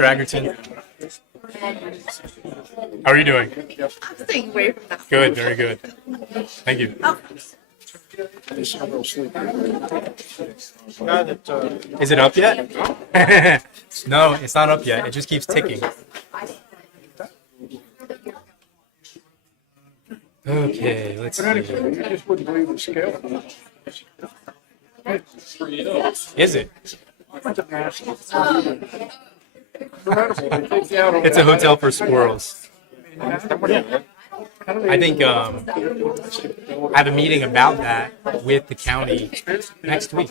Mr. Agerton. How are you doing? I'm staying away from that. Good, very good. Thank you. Oh, Is it up yet? No, it's not up yet. It just keeps ticking. Okay, let's see. You just wouldn't believe the scale. Is it? Incredible. It's a hotel for squirrels. I think I have a meeting about that with the county next week.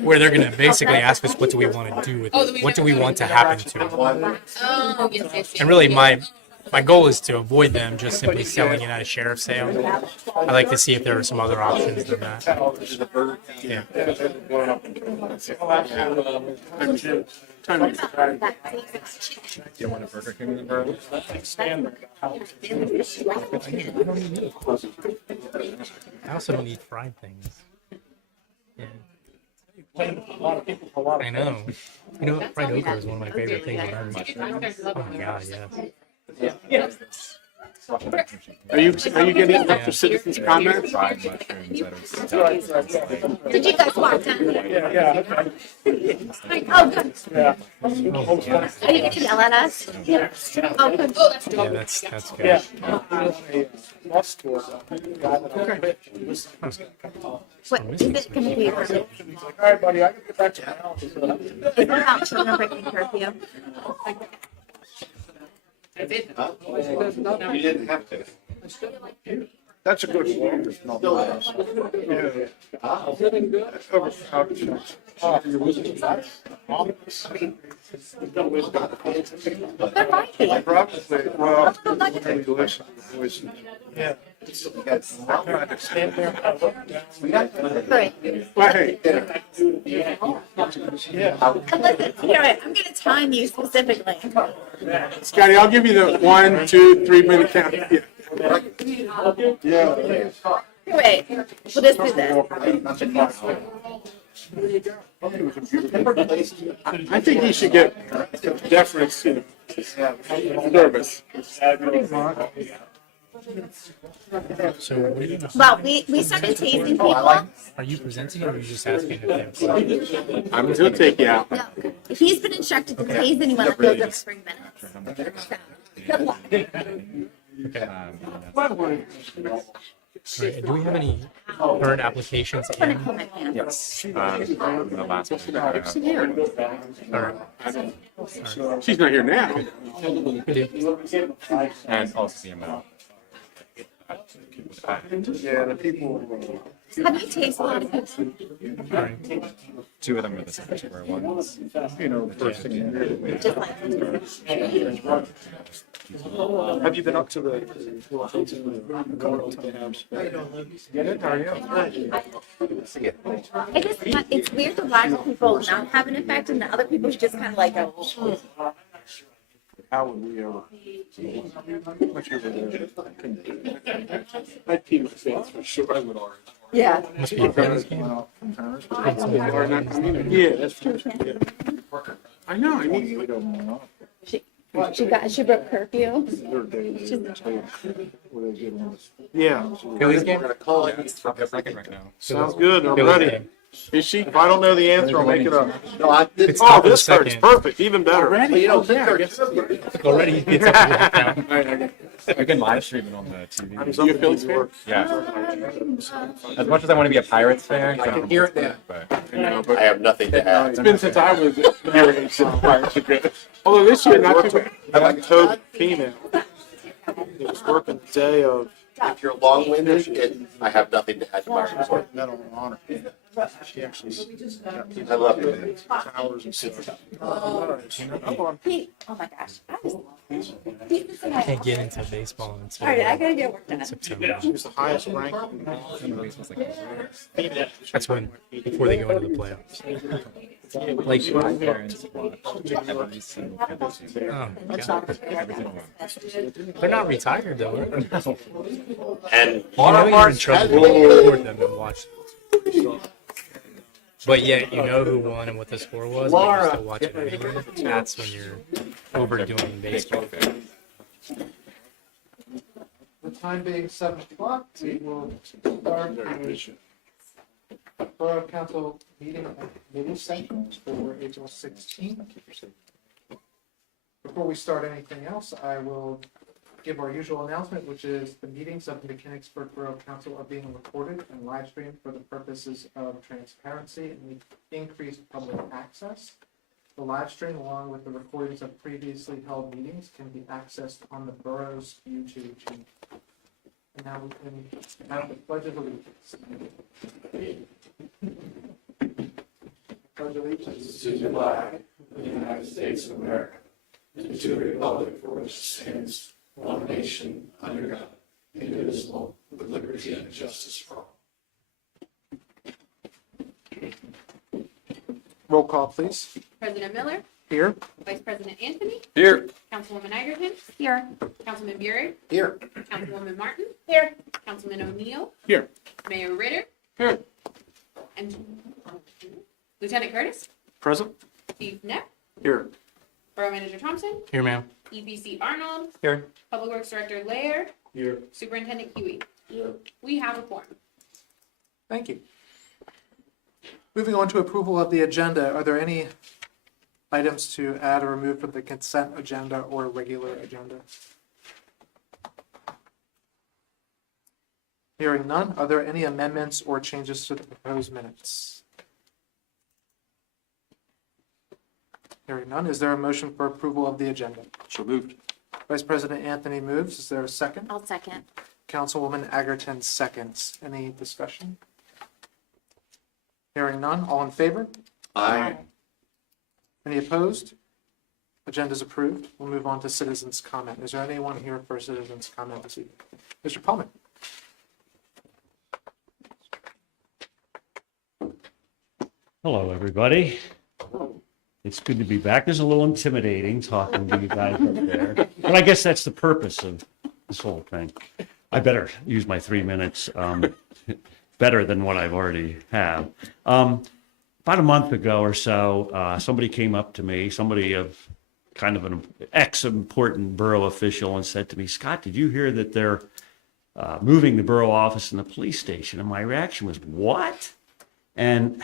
Where they're going to basically ask us what do we want to do with it? What do we want to happen to it? oh, yes. And really, my goal is to avoid them just simply selling it at a sheriff's sale. I like to see if there are some other options than that. Yeah. You want a Burger King in the Borough? I also don't eat fried things. Yeah. I know. You know, fried okra is one of my favorite things on earth. Oh my god, yes. Are you getting enough for citizens' comments? Fried mushrooms that are Did you guys walk down? Yeah. Oh, good. Yeah. Are you going to yell at us? Yeah. Oh, good. Oh, that's Yeah, that's good. Yeah. Bus tour. What is it going to be? He's like, all right, buddy, I can get back to my house. Is it about children breaking curfew? You didn't have to. That's a good one. There might be. Probably, well, listen. Yeah. Stand there. Right. Well, hey, Listen, here, I'm going to time you specifically. Scotty, I'll give you the 1, 2, 3 minute count. Yeah. Wait, we'll just do this. I think he should get deference, service. So, what are you, Well, we started tasting people. are you presenting it, or are you just asking if they're questions? I'm going to take you out. No, he's been instructed to tase anyone that goes up 3 minutes. Good luck. All right, do we have any current applications I'm gonna in? pull my pants. Yes. The last one. All right. She's not here now. We do. And also the amount. Yeah, the people. Have you tasted a lot of people? All right. 2 of them are the same square ones. First thing. Just like Have you been up to the? it's weird to watch people not have an effect and the other people just kind of like go. How would we ever? I'd pee my pants for sure. I would already. Yeah. Must be a friend's game. Yeah, that's true. Yeah. I know. I mean, She broke curfew. yeah. Phillies game? Call it. It's for the second right now. Sounds good. I'm Phillies ready. game. Is she? If I don't know the answer, I'll make it up. No, I did. It's Oh, top of the this card's second. perfect. Even better. Well, you know, Already, it's up to walk down. We can live stream it on the TV. You a Phillies fan? Yeah. As much as I want to be a Pirates fan, I can hear it now. But I have nothing to add. It's been since I was your age since Pirates are good. Although this year, not too bad. I like Toad female. It was working the day of If you're long-winded, I have nothing to add to my report. Medal of Honor. She actually I love you. hours and stuff. He, oh my gosh. I can't get into baseball until All right, I gotta get work done. September. She was the highest ranked. That's when, before they go into the playoffs. Like, my parents watch every single Phillies game. oh my god. Every single one. They're not retired though, are they? And You know you're in trouble when you record them and watch them. but yet you know who won and what the score was, but you still watch it anyway. That's when you're overdoing baseball. The time being 7 o'clock, we will start the Borough Council meeting and committee sessions for April 16th. Before we start anything else, I will give our usual announcement, which is the meetings of the Mechanicsburg Borough Council are being recorded and live streamed for the purposes of transparency and increased public access. The live stream, along with the recordings of previously held meetings, can be accessed on the borough's YouTube channel. And now we can have the Pledge of Allegiance. Pledge allegiance To the flag of the United States of America, and to the republic for which it stands, one nation, under God, indivisible, with liberty and justice for all. Roll call, please. President Miller, Here. Vice President Anthony, Here. Councilwoman Egerton. Here. Councilman Bury, Here. Councilwoman Martin. Here. Councilman O'Neill. Here. Mayor Ritter. Here. And Lieutenant Curtis. Present. Steve Knapp. Here. Borough Manager Thompson. Here, ma'am. EPC Arnold. Here. Public Works Director Lair. Here. Superintendent Huey. Here. We have a quorum. Thank you. Moving on to approval of the agenda, are there any items to add or remove from the consent agenda or regular agenda? Hearing none, are there any amendments or changes to the proposed minutes? Hearing none, is there a motion for approval of the agenda? So moved. Vice President Anthony moves. Is there a second? I'll second. Councilwoman Egerton seconds. Any discussion? Hearing none, all in favor? Aye. Any opposed? Agenda is approved. We'll move on to citizens' comment. Is there anyone here for citizens' comment this evening? Mr. Pullman? Hello, everybody. It's good to be back. It's a little intimidating talking to you guys up there, but I guess that's the purpose of this whole thing. I better use my 3 minutes better than what I've already have. About a month ago or so, somebody came up to me, somebody of kind of an ex-important borough official, and said to me, "Scott, did you hear that they're moving the borough office and the police station?" And my reaction was, "What?" And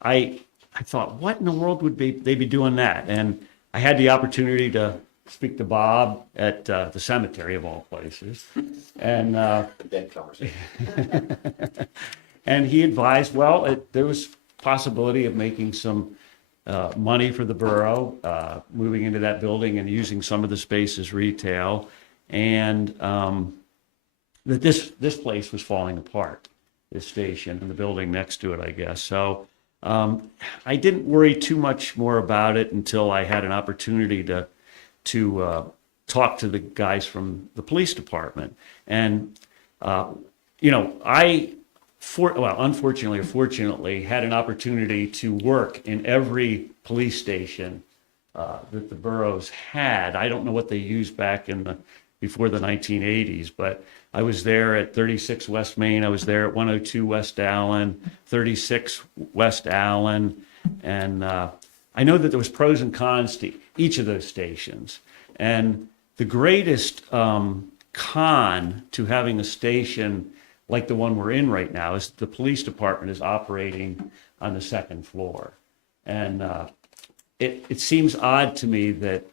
I thought, what in the world would they be doing that? And I had the opportunity to speak to Bob at the cemetery of all places, and Dead conversation. and he advised, well, there was possibility of making some money for the borough, moving into that building and using some of the space as retail, and that this place was falling apart, this station and the building next to it, I guess. So I didn't worry too much more about it until I had an opportunity to talk to the guys from the police department. And, unfortunately or fortunately, had an opportunity to work in every police station that the boroughs had. I don't know what they used back before the 1980s, but I was there at 36 West Main, I was there at 102 West Allen, 36 West Allen, and I know that there was pros and cons to each of those stations. And the greatest con to having a station like the one we're in right now is the police department is operating on the second floor. And it seems odd to me that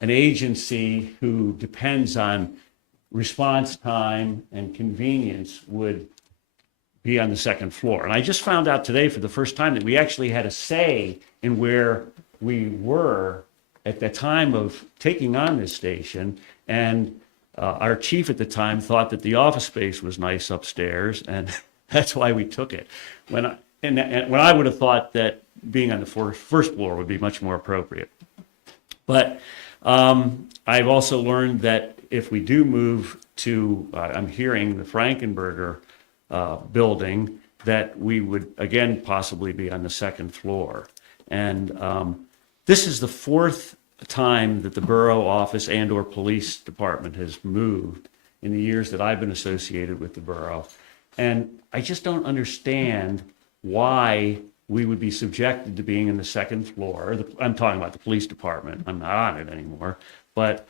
an agency who depends on response time and convenience would be on the second floor. And I just found out today for the first time that we actually had a say in where we were at the time of taking on this station. And our chief at the time thought that the office space was nice upstairs, and that's why we took it. When I would have thought that being on the first floor would be much more appropriate. But I've also learned that if we do move to, I'm hearing the Frankenberger building, that we would again possibly be on the second floor. And this is the fourth time that the borough office and or police department has moved in the years that I've been associated with the borough. And I just don't understand why we would be subjected to being in the second floor. I'm talking about the police department. I'm not on it anymore. But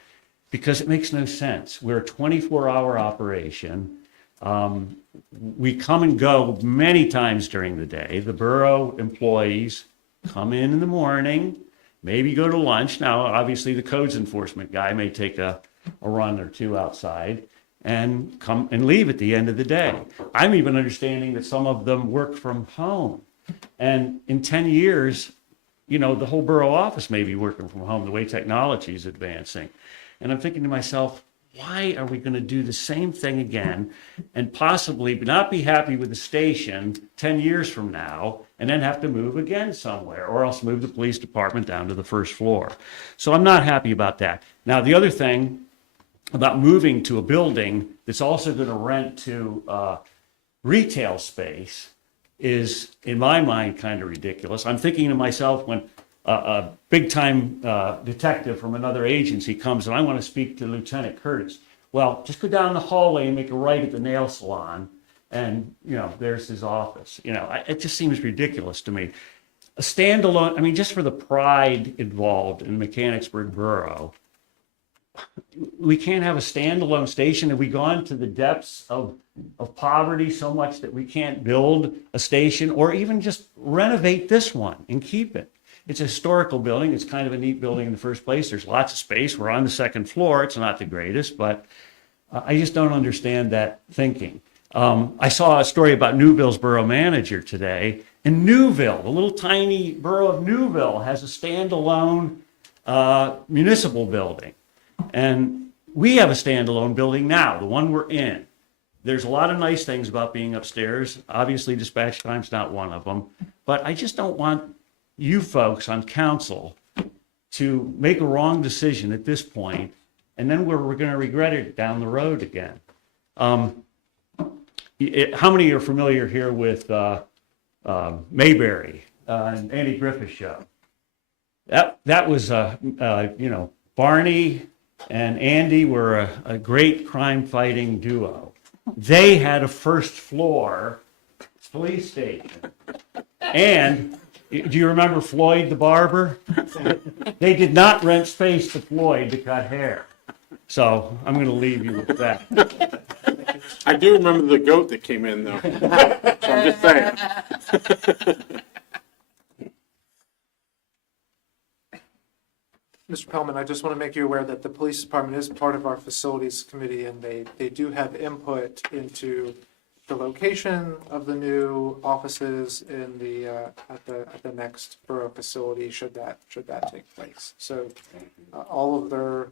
because it makes no sense. We're a 24-hour operation. We come and go many times during the day. The borough employees come in the morning, maybe go to lunch. Now, obviously, the codes enforcement guy may take a run or two outside and come and leave at the end of the day. I'm even understanding that some of them work from home. And in 10 years, you know, the whole borough office may be working from home the way technology is advancing. And I'm thinking to myself, why are we going to do the same thing again and possibly not be happy with the station 10 years from now and then have to move again somewhere, or else move the police department down to the first floor? So I'm not happy about that. Now, the other thing about moving to a building that's also going to rent to retail space is, in my mind, kind of ridiculous. I'm thinking to myself, when a big-time detective from another agency comes and I want to speak to Lieutenant Curtis, well, just go down the hallway and make a right at the nail salon, and, you know, there's his office. You know, it just seems ridiculous to me. A standalone, I mean, just for the pride involved in Mechanicsburg Borough, we can't have a standalone station. Have we gone to the depths of poverty so much that we can't build a station or even just renovate this one and keep it? It's a historical building. It's kind of a neat building in the first place. There's lots of space. We're on the second floor. It's not the greatest, but I just don't understand that thinking. I saw a story about Newville's borough manager today. And Newville, the little tiny borough of Newville, has a standalone municipal building. And we have a standalone building now, the one we're in. There's a lot of nice things about being upstairs. Obviously, dispatch time's not one of them. But I just don't want you folks on council to make a wrong decision at this point, and then we're going to regret it down the road again. How many are familiar here with Mayberry and Andy Griffith's show? That was, you know, Barney and Andy were a great crime-fighting duo. They had a first-floor police station. And do you remember Floyd the barber? They did not rent space to Floyd to cut hair. So I'm going to leave you with that. I do remember the goat that came in, though. So I'm just saying. Mr. Pellman, I just want to make you aware that the police department is part of our facilities committee, and they do have input into the location of the new offices in the at the next borough facility, should that take place. So all of their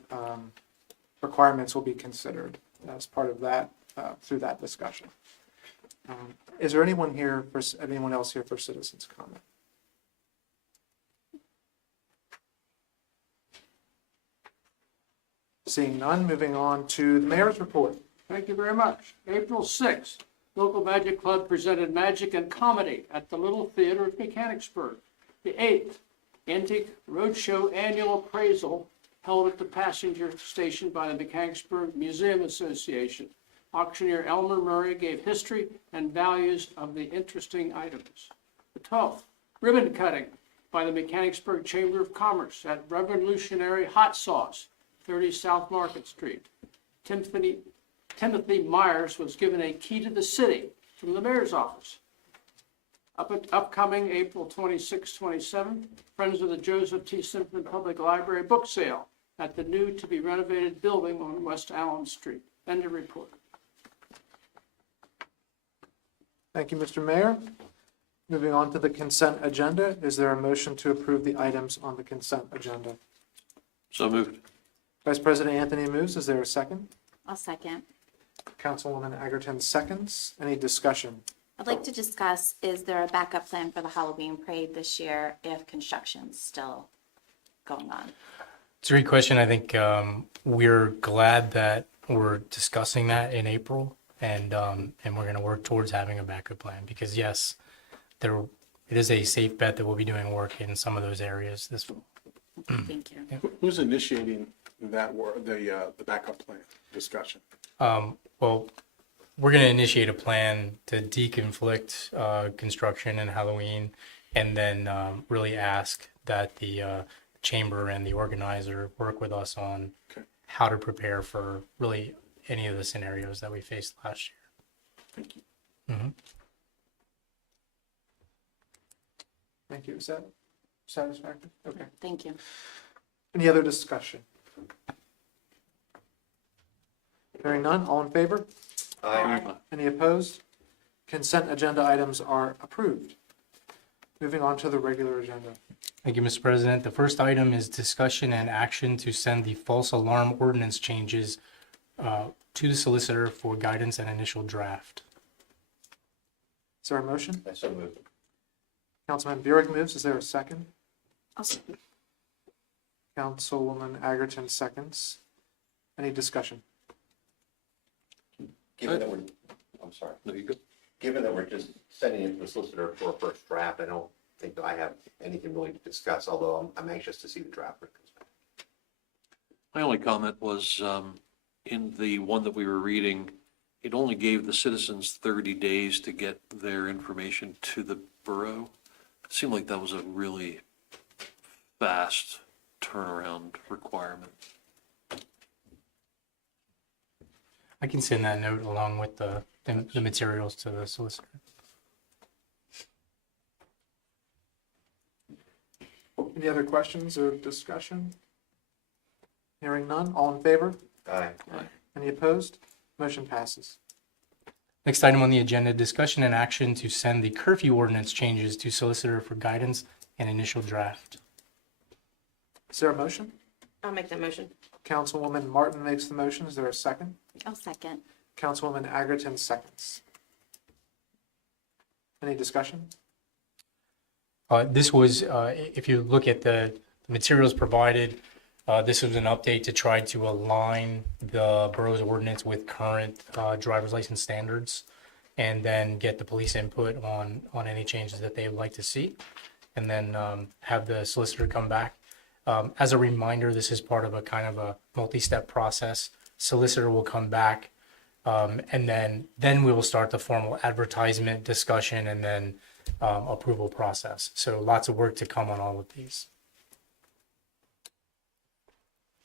requirements will be considered as part of that through that discussion. Is there anyone else here for citizens' comment? Seeing none, moving on to the mayor's report. Thank you very much. April 6th, Local Magic Club presented magic and comedy at the Little Theater of Mechanicsburg. The 8th, Antique Roadshow Annual Appraisal held at the passenger station by the Mechanicsburg Museum Association. Auctioneer Elmer Murray gave history and values of the interesting items. The 12th, ribbon cutting by the Mechanicsburg Chamber of Commerce at Revolutionary Hot Sauce, 30 South Market Street. Timothy Myers was given a key to the city from the mayor's office. Upcoming April 26, 27, Friends of the Joseph T. Simpson Public Library book sale at the new to be renovated building on West Allen Street. End of report. Thank you, Mr. Mayor. Moving on to the consent agenda, is there a motion to approve the items on the consent agenda? So moved. Vice President Anthony moves. Is there a second? I'll second. Councilwoman Egerton seconds. Any discussion? I'd like to discuss, is there a backup plan for the Halloween parade this year if construction's still going on? It's a great question. I think we're glad that we're discussing that in April, and we're going to work towards having a backup plan because yes, it is a safe bet that we'll be doing work in some of those areas this fall. Thank you. Who's initiating that the backup plan discussion? Well, we're going to initiate a plan to deconflict construction and Halloween and then really ask that the chamber and the organizer work with us on how to prepare for really any of the scenarios that we faced last year. Thank you. Thank you. Is that satisfactory? Okay. Thank you. Any other discussion? Hearing none, all in favor? Any opposed? Consent agenda items are approved. Moving on to the regular agenda. Thank you, Mr. President. The first item is discussion and action to send the false alarm ordinance changes to the solicitor for guidance and initial draft. Is there a motion? I so moved. Councilman Burek moves. Is there a second? I'll second. Councilwoman Agerton seconds. Any discussion? Given that we're, I'm sorry. No, you go. Given that we're just sending it to the solicitor for a first draft, I don't think that I have anything really to discuss, although I'm anxious to see the draft when it comes back. My only comment was, in the one that we were reading, it only gave the citizens 30 days to get their information to the borough. It seemed like that was a really fast turnaround requirement. I can send that note along with the materials to the solicitor. Any other questions or discussion? Hearing none, all in favor? Aye. Any opposed? Motion passes. Next item on the agenda, discussion and action to send the curfew ordinance changes to solicitor for guidance and initial draft. Is there a motion? I'll make that motion. Councilwoman Martin makes the motion. Is there a second? I'll second. Councilwoman Agerton seconds. Any discussion? This was, if you look at the materials provided, this was an update to try to align the borough's ordinance with current driver's license standards, and then get the police input on any changes that they would like to see, and then have the solicitor come back. As a reminder, this is part of a kind of a multi-step process. Solicitor will come back, and then we will start the formal advertisement discussion and then approval process. So lots of work to come on all of these.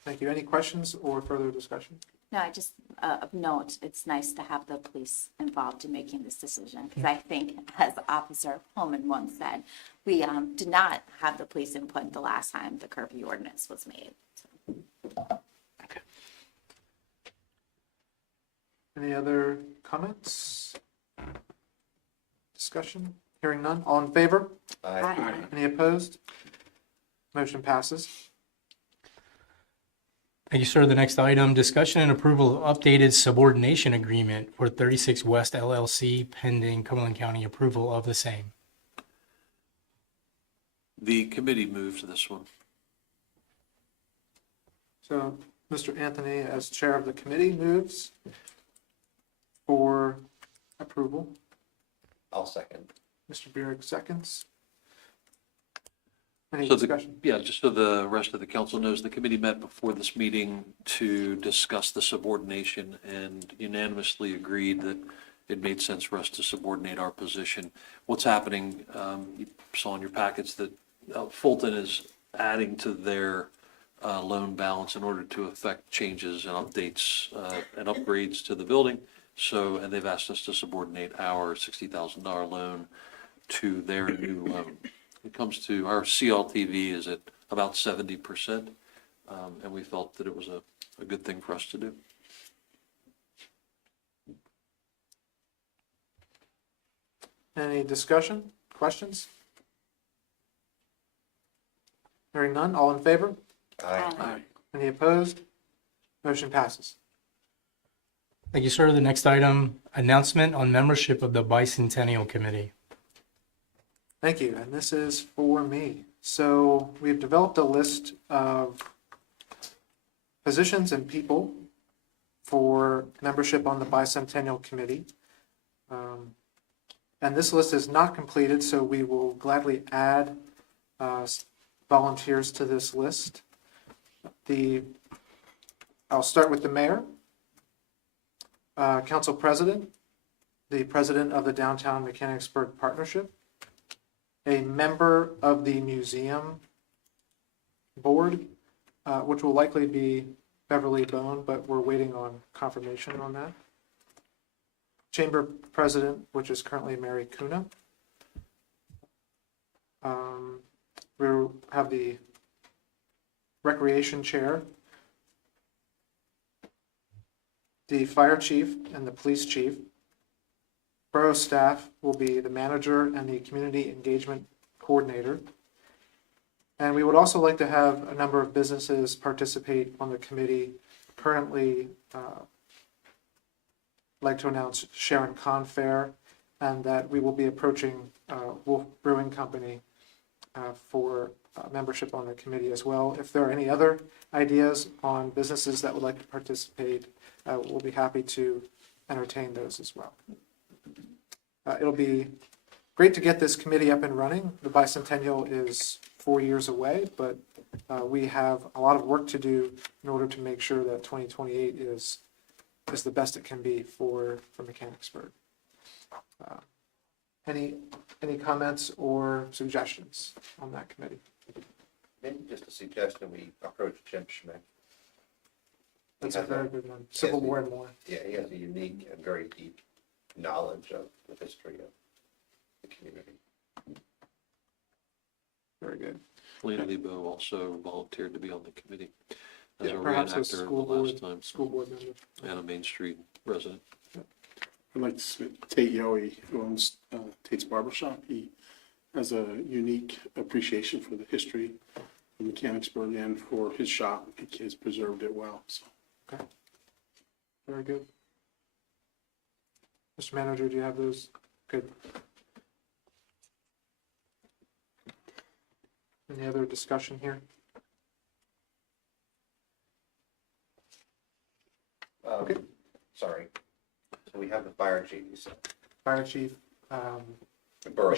Thank you. Any questions or further discussion? No, I just, of note, it's nice to have the police involved in making this decision, because I think, as Officer Pullman once said, we did not have the police input the last time the curfew ordinance was made. Any other comments? Discussion? Hearing none. All in favor? Aye. Any opposed? Motion passes. Thank you, sir. The next item, discussion and approval of updated subordination agreement for 36 West LLC pending Cumberland County approval of the same. The committee moved this one. So Mr. Anthony, as chair of the committee, moves for approval. I'll second. Mr. Burek seconds. Any So discussion? Yeah, just so the rest of the council knows, the committee met before this meeting to discuss the subordination and unanimously agreed that it made sense for us to subordinate our position. What's happening, you saw in your packets that Fulton is adding to their loan balance in order to effect changes and updates and upgrades to the building. So, and they've asked us to subordinate our $60,000 loan to their new loan. It comes to, our CLTV is at about 70%, and we felt that it was a good thing for us to do. Any discussion, questions? Hearing none, all in favor? Aye. Any opposed? Motion passes. Thank you, sir. The next item, announcement on membership of the Bicentennial Committee. Thank you, and this is for me. So we've developed a list of positions and people for membership on the Bicentennial Committee. And this list is not completed, so we will gladly add volunteers to this list. I'll start with the mayor, council president, the president of the Downtown Mechanicsburg Partnership, a member of the museum board, which will likely be Beverly Bone, but we're waiting on confirmation on that. Chamber president, which is currently Mary Kuna. We have the recreation chair, the fire chief and the police chief. Borough staff will be the manager and the community engagement coordinator. And we would also like to have a number of businesses participate on the committee. Currently, like to announce Sharon Confair, and that we will be approaching Wolf Brewing Company for membership on the committee as well. If there are any other ideas on businesses that would like to participate, we'll be happy to entertain those as well. It'll be great to get this committee up and running. The bicentennial is 4 years away, but we have a lot of work to do in order to make sure that 2028 is the best it can be for Mechanicsburg. Any comments or suggestions on that committee? Maybe just a suggestion, we approach Jim Schmidt. That's a very good one. Civil War and more. Yeah, he has a unique and very deep knowledge of the history of the community. Very good. Lena Lebo also volunteered to be on the committee as Yeah, a perhaps a reenactor school the last board, time, school board member. and a Main Street resident. I'd like to submit Tate Yohe, who owns Tate's Barbershop. He has a unique appreciation for the history of Mechanicsburg and for his shop. He has preserved it well, so. Okay. Very good. Mr. Manager, do you have those? Good. Any other discussion here? Okay. Sorry. So we have the fire chief, you said. Fire chief, The borough.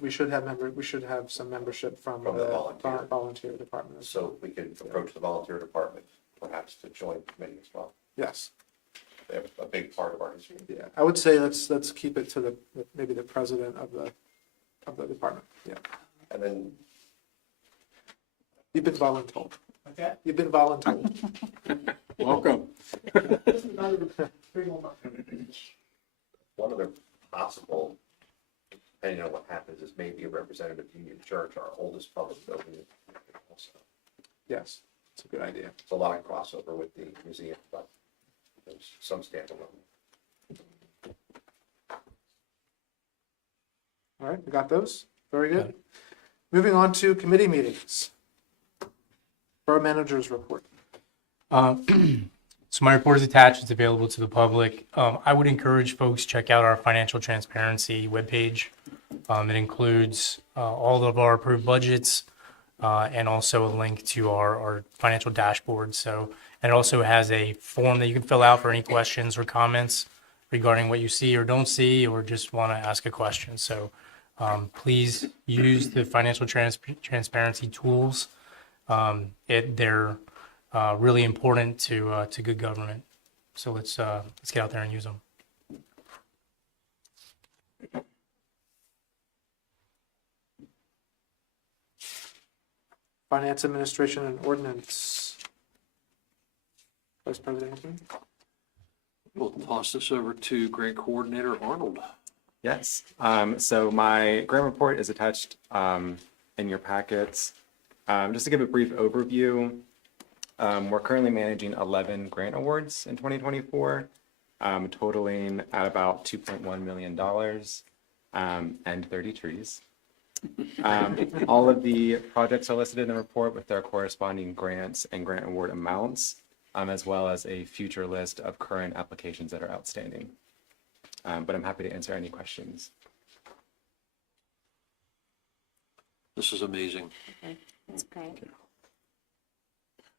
we should have some membership from From the the volunteer department. as well. So we could approach the volunteer department perhaps to join the committee as well. Yes, They have a big part of our history. yeah, I would say let's keep it to maybe the president of the department, yeah. And then You've been voluntold. Okay. You've been voluntold. Welcome. one other possible, depending on what happens, is maybe a representative of Union Church, our oldest public building. Also, Yes, it's a good idea. it's a lot of crossover with the museum, but there's some standalone. All right, we got those. Very good. Moving on to committee meetings. Borough Manager's report. So my report is attached. It's available to the public. I would encourage folks to check out our financial transparency webpage. It includes all of our approved budgets and also a link to our financial dashboard. So, and it also has a form that you can fill out for any questions or comments regarding what you see or don't see, or just want to ask a question. So please use the financial transparency tools. They're really important to good government. So let's get out there and use them. Finance Administration and Ordinance. Vice President Anthony? We'll toss this over to Grant Coordinator Arnold. Yes. So my grant report is attached in your packets. Just to give a brief overview, we're currently managing 11 grant awards in 2024, totaling at about $2.1 million and 30 trees. All of the projects are listed in the report with their corresponding grants and grant award amounts, as well as a future list of current applications that are outstanding. But I'm happy to answer any questions. This is amazing. Okay, that's great.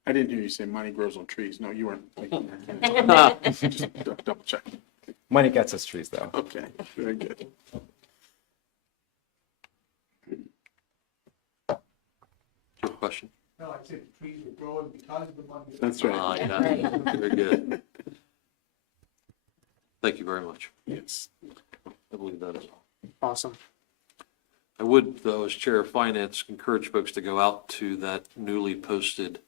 I didn't hear you say money grows on trees. No, you weren't. Just double check. Money gets us trees, though. Okay, very good. Your question? No, I said the trees were growing because of the money. That's right. Yeah, very good. Thank you very much. Yes. I believe that is all. Awesome. I would, though, as Chair of Finance, encourage folks to go out to that newly posted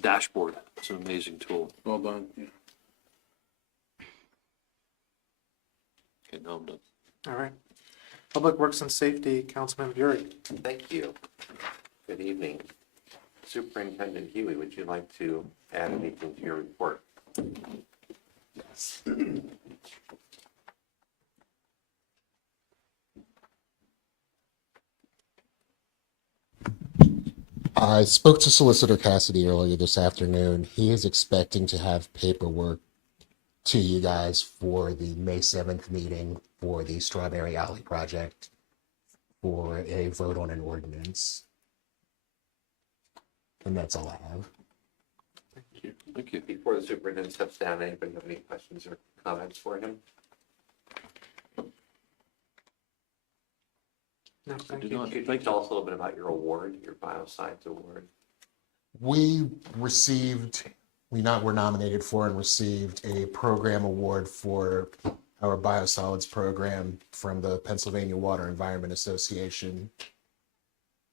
dashboard. It's an amazing tool. Well done, yeah. Okay, now I'm done. All right. Public Works and Safety, Councilman Bury. Thank you. Good evening. Superintendent Huey, would you like to add anything to your report? I spoke to Solicitor Cassidy earlier this afternoon. He is expecting to have paperwork to you guys for the May 7th meeting for the Strawberry Alley project for a vote on an ordinance. And that's all I have. Thank you. Before the superintendent steps down, anybody have any questions or comments for him? No, thank do you. not. Could you Thank you. tell us a little bit about your award, your bioscience award? We were nominated for and received a program award for our biosolids program from the Pennsylvania Water Environment Association.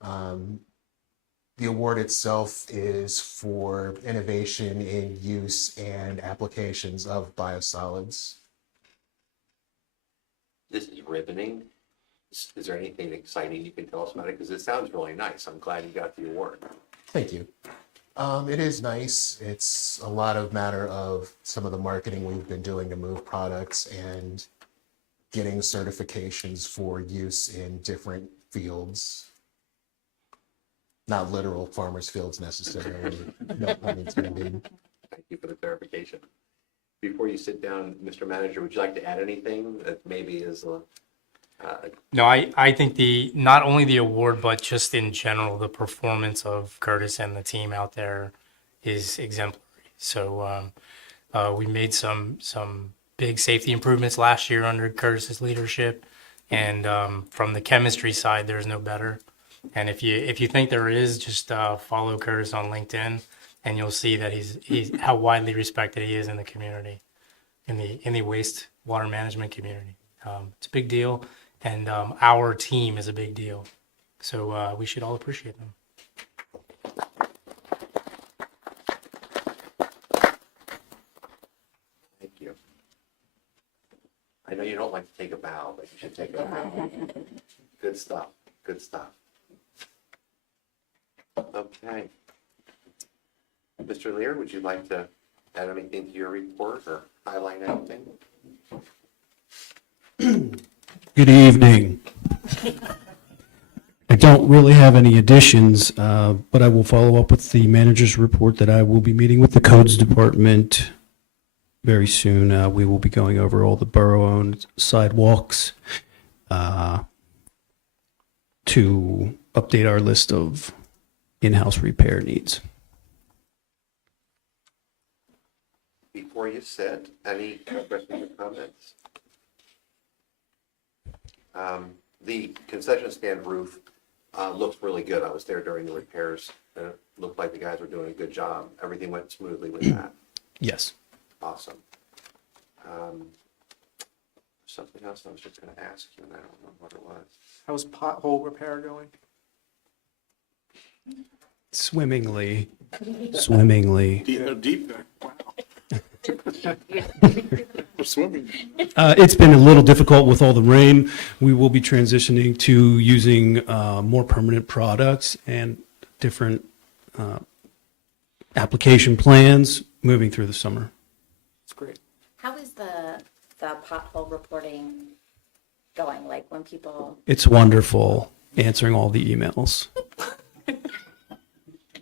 The award itself is for innovation in use and applications of biosolids. This is riveting. Is there anything exciting you can tell us about it? Because it sounds really nice. I'm glad you got the award. Thank you. It is nice. It's a lot of matter of some of the marketing we've been doing to move products and getting certifications for use in different fields. Not literal farmers' fields necessarily. No pun intended. Thank you for the clarification. Before you sit down, Mr. Manager, would you like to add anything that maybe is No, I think not only the award, but just in general, the performance of Curtis and the team out there is exemplary. So we made some big safety improvements last year under Curtis's leadership, and from the chemistry side, there's no better. And if you think there is, just follow Curtis on LinkedIn, and you'll see that he's how widely respected he is in the community, in the wastewater management community. It's a big deal. And our team is a big deal. So we should all appreciate them. Thank you. I know you don't like to take a bow, but you should take a bow. Good stuff. Good stuff. Okay. Mr. Lear, would you like to add anything to your report or highlight anything? Good evening. I don't really have any additions, but I will follow up with the manager's report that I will be meeting with the codes department very soon. We will be going over all the borough-owned sidewalks to update our list of in-house repair needs. Before you sit, any questions or comments? The concession stand roof looks really good. I was there during the repairs, and it looked like the guys were doing a good job. Everything went smoothly with that. Yes. Awesome. Something else I was just going to ask you, and I don't know what it was. How's pothole repair going? Swimmingly. Deep there, wow. We're swimming. It's been a little difficult with all the rain. We will be transitioning to using more permanent products and different application plans moving through the summer. It's great. How is the pothole reporting going? Like when people, It's wonderful answering all the emails.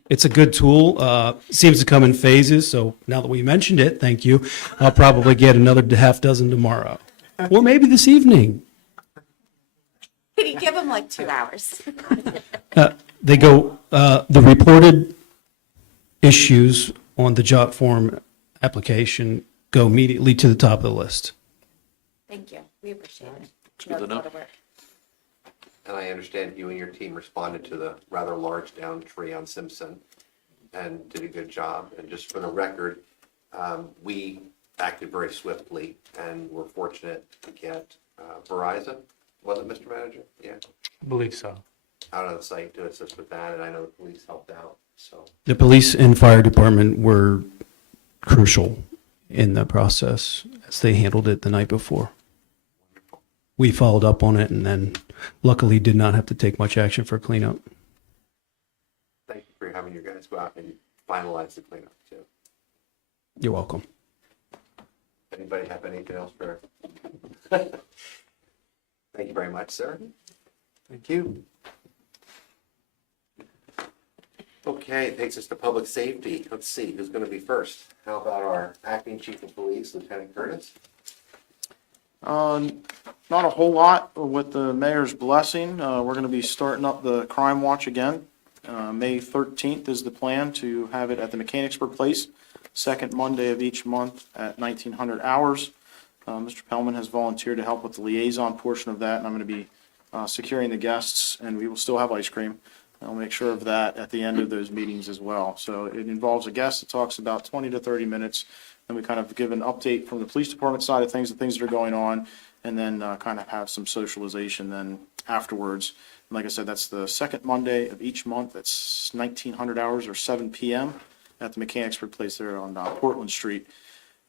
It's a good tool. Seems to come in phases. So now that we mentioned it, thank you. I'll probably get another half dozen tomorrow, or maybe this evening. can you give them like 2 hours? They go. The reported issues on the job form application go immediately to the top of the list. Thank you. We appreciate it. good to know. Know the work. And I understand you and your team responded to the rather large downed tree on Simpson and did a good job. And just for the record, we acted very swiftly and were fortunate to get Verizon Was it, Mr. Manager? Yeah, I believe so. out on the site to assist with that, and I know the police helped out, so. The police and fire department were crucial in the process as they handled it the night before. We followed up on it and then luckily did not have to take much action for cleanup. Thank you for having your guys go out and finalize the cleanup too. You're welcome. Anybody have anything else for? Thank you very much, sir. Thank you. Okay, takes us to public safety. Let's see, who's going to be first? How about our acting chief of police, Lieutenant Curtis? Not a whole lot with the mayor's blessing. We're going to be starting up the crime watch again. May 13th is the plan to have it at the Mechanicsburg Place, second Monday of each month at 1900 hours. Mr. Pellman has volunteered to help with the liaison portion of that, and I'm going to be securing the guests, and we will still have ice cream. I'll make sure of that at the end of those meetings as well. So it involves a guest that talks about 20 to 30 minutes, and we kind of give an update from the police department side of things, the things that are going on, and then kind of have some socialization then afterwards. And like I said, that's the second Monday of each month. That's 1900 hours or 7 p.m. at the Mechanicsburg Place there on Portland Street.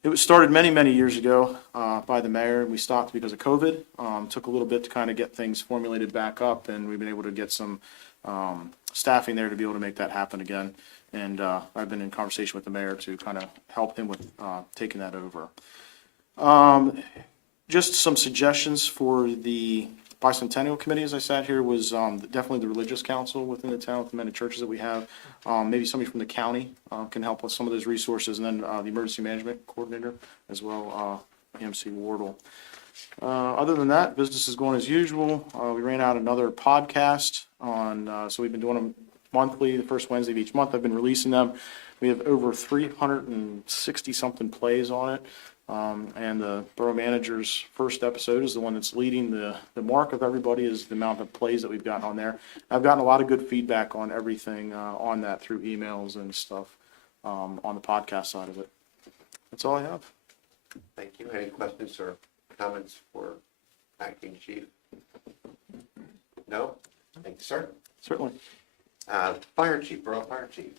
It was started many, many years ago by the mayor. We stopped because of COVID. Took a little bit to kind of get things formulated back up, and we've been able to get some staffing there to be able to make that happen again. And I've been in conversation with the mayor to kind of help him with taking that over. Just some suggestions for the bicentennial committee, as I sat here, was definitely the religious council within the town with the many churches that we have. Maybe somebody from the county can help with some of those resources, and then the emergency management coordinator as well, MC Wardle. Other than that, business is going as usual. We ran out another podcast on, so we've been doing them monthly, the first Wednesday of each month. I've been releasing them. We have over 360 something plays on it. And the borough manager's first episode is the one that's leading the mark of everybody, is the amount of plays that we've gotten on there. I've gotten a lot of good feedback on everything on that through emails and stuff on the podcast side of it. That's all I have. Thank you. Any questions or comments for acting chief? No? Thank you, sir. Certainly. Fire chief, borough fire chief.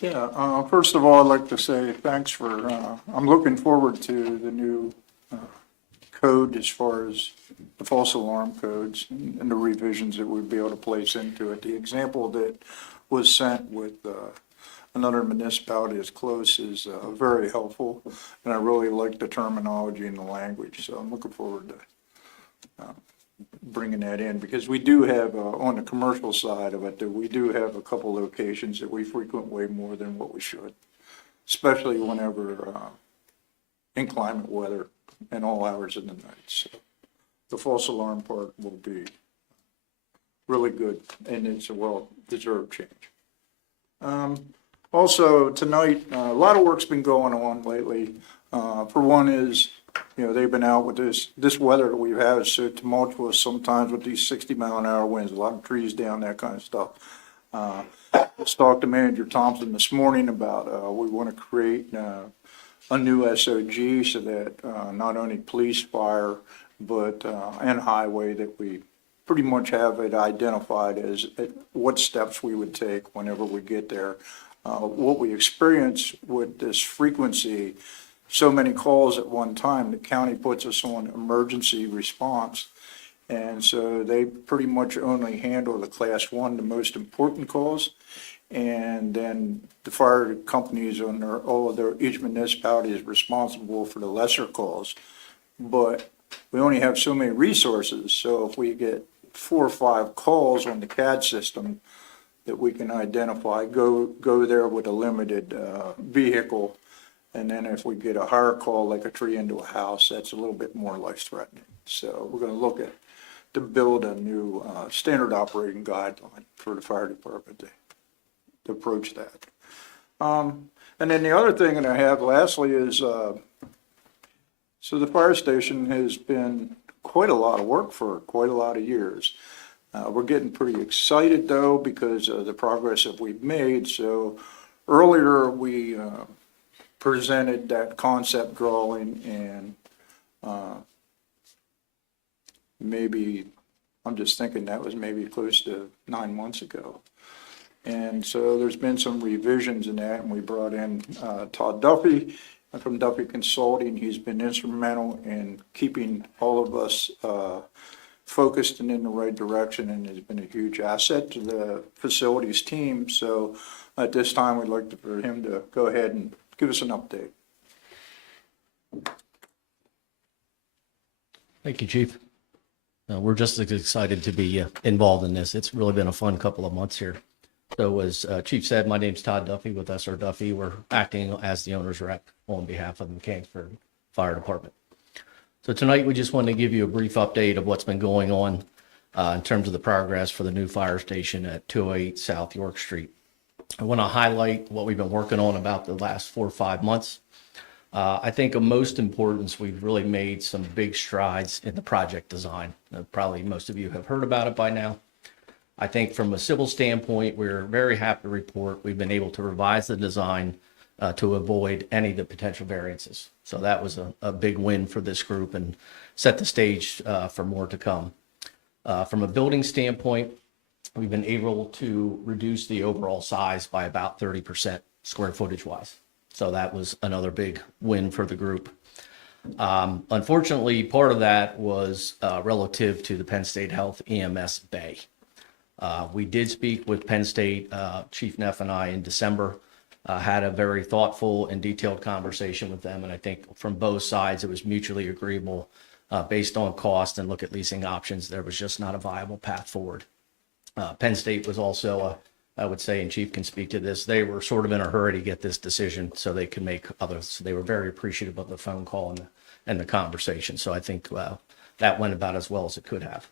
Yeah, first of all, I'd like to say thanks for, I'm looking forward to the new code as far as the false alarm codes and the revisions that we'd be able to place into it. The example that was sent with another municipality as close is very helpful, and I really like the terminology and the language, so I'm looking forward to bringing that in, because we do have, on the commercial side of it, that we do have a couple locations that we frequent way more than what we should, especially whenever inclement weather and all hours of the night. So the false alarm part will be really good, and it's a well-deserved change. Also, tonight, a lot of work's been going on lately. For one is, they've been out with this weather that we've had is so tumultuous sometimes with these 60-mile-an-hour winds, a lot of trees down, that kind of stuff. Let's talk to Manager Thompson this morning about we want to create a new SOG so that not only police, fire, but and highway, that we pretty much have it identified as what steps we would take whenever we get there. What we experience with this frequency, so many calls at one time, the county puts us on emergency response. And so they pretty much only handle the class 1, the most important calls. And then the fire companies each municipality is responsible for the lesser calls. But we only have so many resources. So if we get 4 or 5 calls on the CAD system that we can identify, go there with a limited vehicle. And then if we get a higher call, like a tree into a house, that's a little bit more life-threatening. So we're going to look at to build a new standard operating guideline for the fire department to approach that. And then the other thing that I have lastly is, so the fire station has been quite a lot of work for quite a lot of years. We're getting pretty excited though because of the progress that we've made. So earlier we presented that concept drawing, and maybe I'm just thinking that was maybe close to 9 months ago. And so there's been some revisions in that, and we brought in Todd Duffy from Duffy Consulting. He's been instrumental in keeping all of us focused and in the right direction, and has been a huge asset to the facilities team. So at this time, we'd like for him to go ahead and give us an update. Thank you, Chief. We're just as excited to be involved in this. It's really been a fun couple of months here. So as Chief said, my name's Todd Duffy with SR Duffy. We're acting as the owner's rep on behalf of the Mechanicsburg Fire Department. So tonight, we just wanted to give you a brief update of what's been going on in terms of the progress for the new fire station at 208 South York Street. I want to highlight what we've been working on about the last 4 or 5 months. I think of most importance, we've really made some big strides in the project design. Probably most of you have heard about it by now. I think from a civil standpoint, we're very happy to report we've been able to revise the design to avoid any of the potential variances. So that was a big win for this group and set the stage for more to come. From a building standpoint, we've been able to reduce the overall size by about 30% square footage wise. So that was another big win for the group. Unfortunately, part of that was relative to the Penn State Health EMS bay. We did speak with Penn State, Chief Neff and I in December, had a very thoughtful and detailed conversation with them. And I think from both sides, it was mutually agreeable based on cost and look at leasing options. There was just not a viable path forward. Penn State was also, I would say, and Chief can speak to this, they were sort of in a hurry to get this decision so they could make others. So they were very appreciative of the phone call and the conversation. So I think that went about as well as it could have.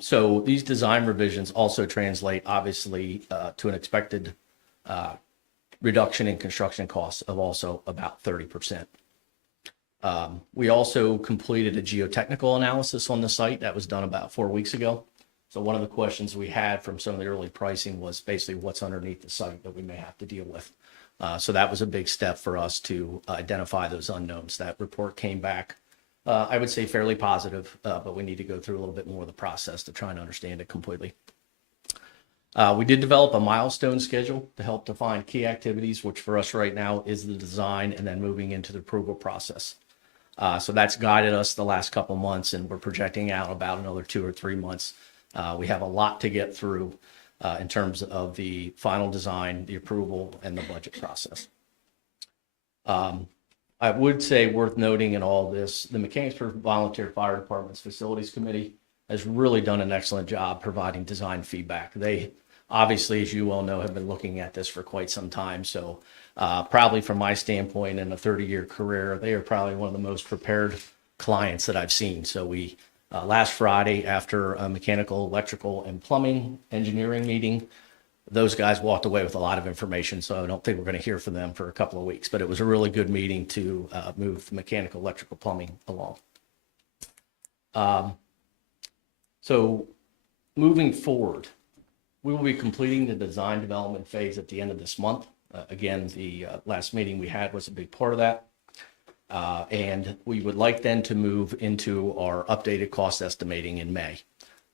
So these design revisions also translate, obviously, to an expected reduction in construction costs of also about 30%. We also completed a geotechnical analysis on the site that was done about 4 weeks ago. So one of the questions we had from some of the early pricing was basically what's underneath the site that we may have to deal with. So that was a big step for us to identify those unknowns. That report came back, I would say, fairly positive, but we need to go through a little bit more of the process to try and understand it completely. We did develop a milestone schedule to help define key activities, which for us right now is the design and then moving into the approval process. So that's guided us the last couple months, and we're projecting out about another 2 or 3 months. We have a lot to get through in terms of the final design, the approval, and the budget process. I would say worth noting in all this, the Mechanicsburg Volunteer Fire Department's Facilities Committee has really done an excellent job providing design feedback. They obviously, as you well know, have been looking at this for quite some time. So probably from my standpoint in a 30-year career, they are probably one of the most prepared clients that I've seen. So we last Friday, after a mechanical, electrical, and plumbing engineering meeting, those guys walked away with a lot of information. So I don't think we're going to hear from them for a couple of weeks, but it was a really good meeting to move mechanical, electrical, plumbing along. So moving forward, we will be completing the design development phase at the end of this month. Again, the last meeting we had was a big part of that. And we would like then to move into our updated cost estimating in May.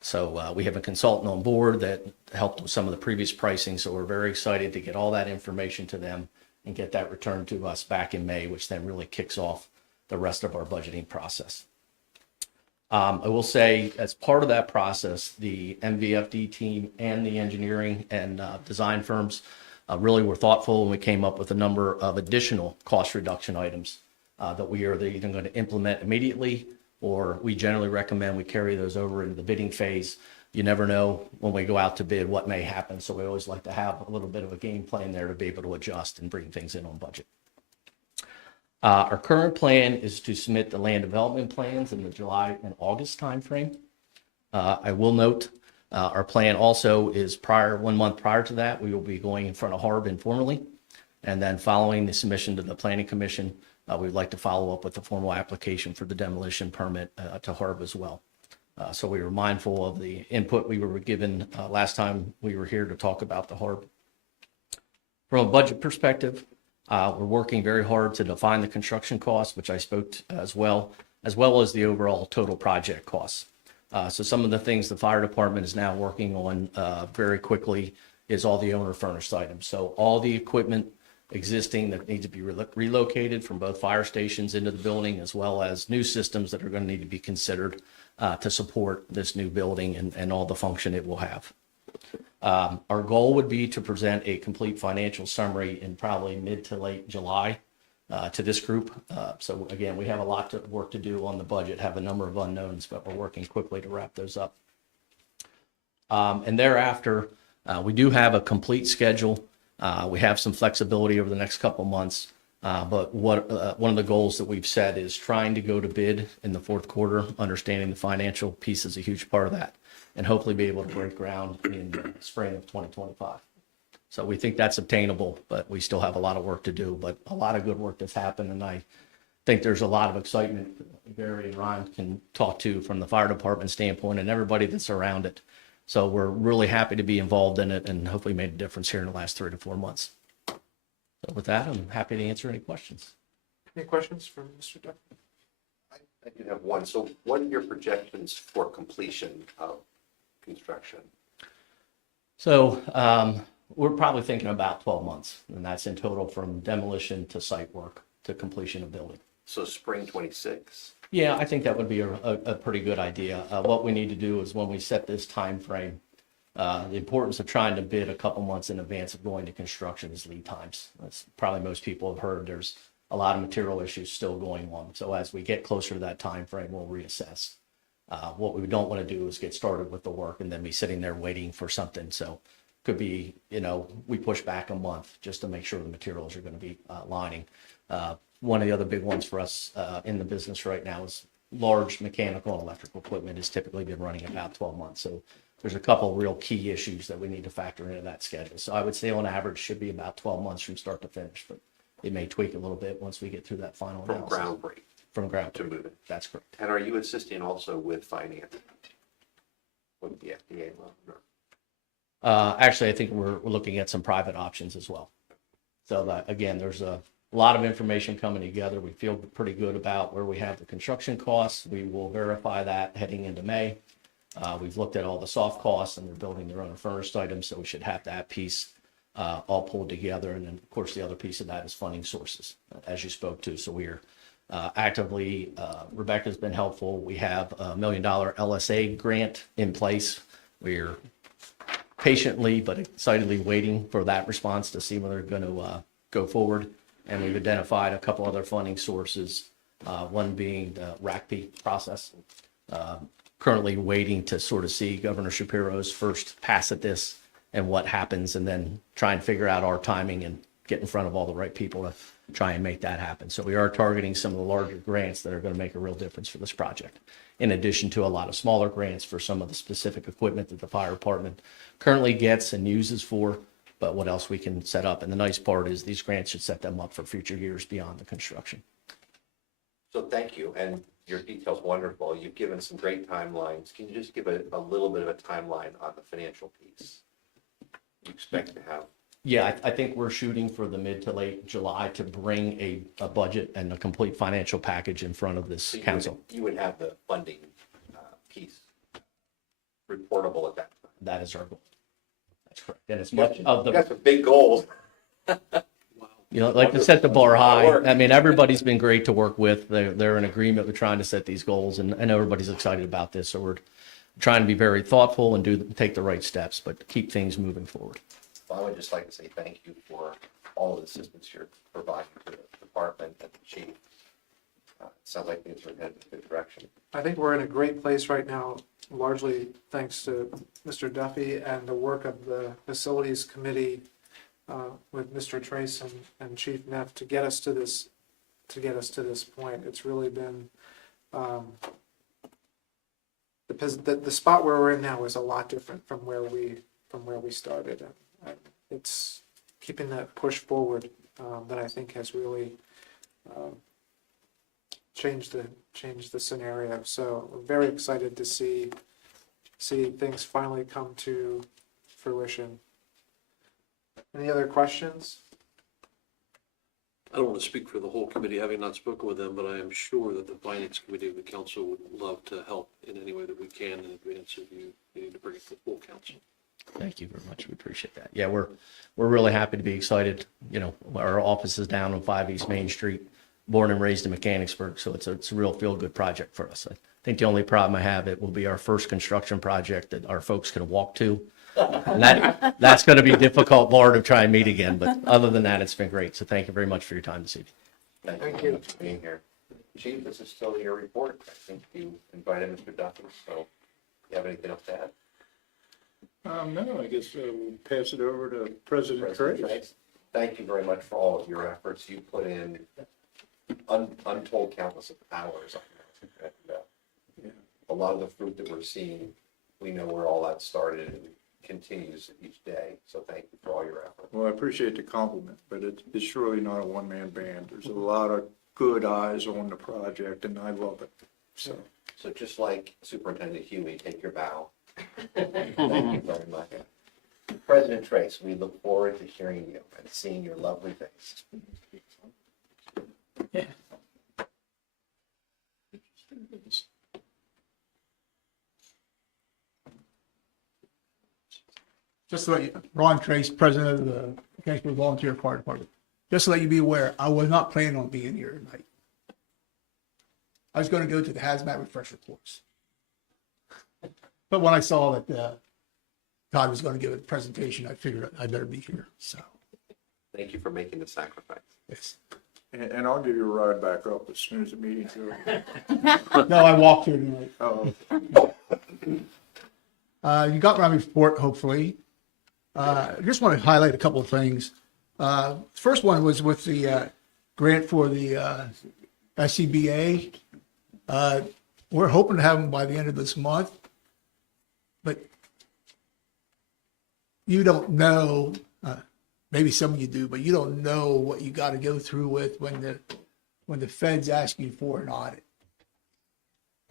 So we have a consultant on board that helped with some of the previous pricing. So we're very excited to get all that information to them and get that returned to us back in May, which then really kicks off the rest of our budgeting process. I will say, as part of that process, the MVFD team and the engineering and design firms really were thoughtful, and we came up with a number of additional cost reduction items that we are either going to implement immediately, or we generally recommend we carry those over into the bidding phase. You never know when we go out to bid what may happen, so we always like to have a little bit of a game plan there to be able to adjust and bring things in on budget. Our current plan is to submit the land development plans in the July and August timeframe. I will note our plan also is 1 month prior to that, we will be going in front of HARB informally. And then following the submission to the Planning Commission, we'd like to follow up with the formal application for the demolition permit to HARB as well. So we were mindful of the input we were given last time we were here to talk about the HARB. From a budget perspective, we're working very hard to define the construction costs, which I spoke to as well as the overall total project costs. So some of the things the fire department is now working on very quickly is all the owner furnished items. So all the equipment existing that needs to be relocated from both fire stations into the building, as well as new systems that are going to need to be considered to support this new building and all the function it will have. Our goal would be to present a complete financial summary in probably mid to late July to this group. So again, we have a lot of work to do on the budget, have a number of unknowns, but we're working quickly to wrap those up. And thereafter, we do have a complete schedule. We have some flexibility over the next couple months. But one of the goals that we've set is trying to go to bid in the fourth quarter, understanding the financial piece is a huge part of that, and hopefully be able to break ground in the spring of 2025. So we think that's obtainable, but we still have a lot of work to do, but a lot of good work that's happened. And I think there's a lot of excitement Gary and Ron can talk to from the fire department standpoint and everybody that's around it. So we're really happy to be involved in it and hopefully made a difference here in the last 3 to 4 months. So with that, I'm happy to answer any questions. Any questions from Mr. Duffy? I do have one. So what are your projections for completion of construction? So we're probably thinking about 12 months, and that's in total from demolition to site work to completion of building. So spring 26? Yeah, I think that would be a pretty good idea. What we need to do is when we set this time frame, the importance of trying to bid a couple months in advance of going to construction is lead times. That's probably most people have heard. There's a lot of material issues still going on. So as we get closer to that time frame, we'll reassess. What we don't want to do is get started with the work and then be sitting there waiting for something. So could be, we push back a month just to make sure the materials are going to be lining. One of the other big ones for us in the business right now is large mechanical and electrical equipment has typically been running about 12 months. So there's a couple real key issues that we need to factor into that schedule. So I would say on average should be about 12 months from start to finish, but it may tweak a little bit once we get through that final From analysis. ground break From ground to break. move it. That's correct. And are you assisting also with finance? With the FDA loan? or- Actually, I think we're looking at some private options as well. So that, again, there's a lot of information coming together. We feel pretty good about where we have the construction costs. We will verify that heading into May. We've looked at all the soft costs and they're building their own furnished items, so we should have that piece all pulled together. And then, of course, the other piece of that is funding sources, as you spoke to. So we are actively, Rebecca's been helpful. We have a $1 million LSA grant in place. We're patiently but excitedly waiting for that response to see when they're going to go forward. And we've identified a couple other funding sources, one being the RACP process. Currently waiting to sort of see Governor Shapiro's first pass at this and what happens, and then try and figure out our timing and get in front of all the right people to try and make that happen. So we are targeting some of the larger grants that are going to make a real difference for this project, in addition to a lot of smaller grants for some of the specific equipment that the fire department currently gets and uses for, but what else we can set up. And the nice part is these grants should set them up for future years beyond the construction. So thank you, and your detail's wonderful. You've given some great timelines. Can you just give a little bit of a timeline on the financial piece? You expect to have? Yeah, I think we're shooting for the mid to late July to bring a budget and a complete financial package in front of this So council. you would have the funding piece reportable at that time. That is our goal. That's correct. And as much of You the, got some big goals. like to set the bar high. I mean, everybody's been great to work with. They're in agreement with trying to set these goals, and I know everybody's excited about this. So we're trying to be very thoughtful and take the right steps, but keep things moving forward. Well, I would just like to say thank you for all of the assistance you're providing to the department and the chief. It sounds like things are headed in a good direction. I think we're in a great place right now, largely thanks to Mr. Duffy and the work of the facilities committee with Mr. Trace and Chief Neff to get us to this point. It's really been the spot where we're in now is a lot different from where we started. And it's keeping that push forward that I think has really changed the scenario. So we're very excited to see things finally come to fruition. Any other questions? I don't want to speak for the whole committee, having not spoken with them, but I am sure that the finance committee of the council would love to help in any way that we can in advance of you needing to bring it to the full council. Thank you very much. We appreciate that. Yeah, we're really happy to be excited. You know, our office is down on 5 East Main Street, born and raised in Mechanicsburg, so it's a real feel-good project for us. I think the only problem I have, it will be our first construction project that our folks can walk to. And that's going to be difficult, Laura, to try and meet again, but other than that, it's been great. So thank you very much for your time this evening. Thank you for being here. Chief, this is still your report. I think you invited Mr. Duffy, so you have anything else to add? No, I guess we'll pass it over to President President Trace. Trace, thank you very much for all of your efforts. You put in untold countless of hours on that. And, a lot of the fruit that we're seeing, we know where all that started and continues each day. So thank you for all your effort. Well, I appreciate the compliment, but it's surely not a one-man band. There's a lot of good eyes on the project, and I love it. So, just like Superintendent Huey, take your bow. Thank you very much. President Trace, we look forward to hearing you and seeing your lovely face. Just to let you, Ron Trace, president of the Mechanicsburg Volunteer Fire Department. Just to let you be aware, I was not planning on being here tonight. I was going to go to the hazmat refresher course. But when I saw that Todd was going to give a presentation, I figured I better be here, so. Thank you for making the sacrifice. Yes. and I'll give you a ride back up as soon as the meeting's over. No, I walked here tonight. Oh, You got my report, hopefully. I just want to highlight a couple of things. First one was with the grant for the SCBA. We're hoping to have them by the end of this month. But you don't know, maybe some of you do, but you don't know what you got to go through with when the feds ask you for an audit.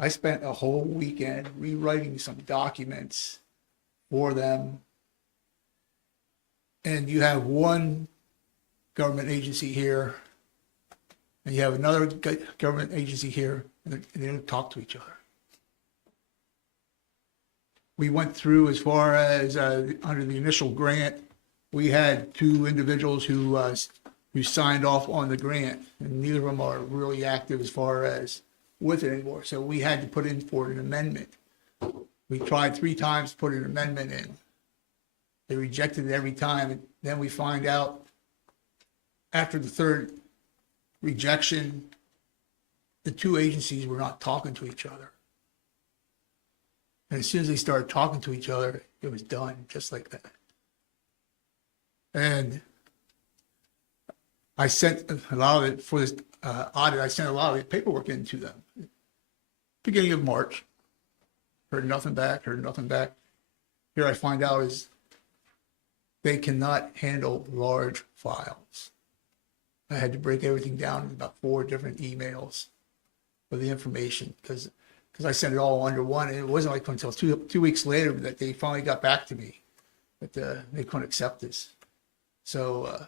I spent a whole weekend rewriting some documents for them. And you have one government agency here, and you have another government agency here, and they don't talk to each other. We went through as far as under the initial grant, we had 2 individuals who signed off on the grant, and neither of them are really active as far as with it anymore. So we had to put in for an amendment. We tried 3 times to put an amendment in. They rejected it every time. And then we find out after the 3rd rejection, the 2 agencies were not talking to each other. And as soon as they started talking to each other, it was done just like that. And I sent a lot of it for this audit. I sent a lot of the paperwork in to them. Beginning of March. Heard nothing back. Here I find out is they cannot handle large files. I had to break everything down in about 4 different emails for the information because I sent it all under one, and it wasn't like until two weeks later that they finally got back to me that they couldn't accept this. So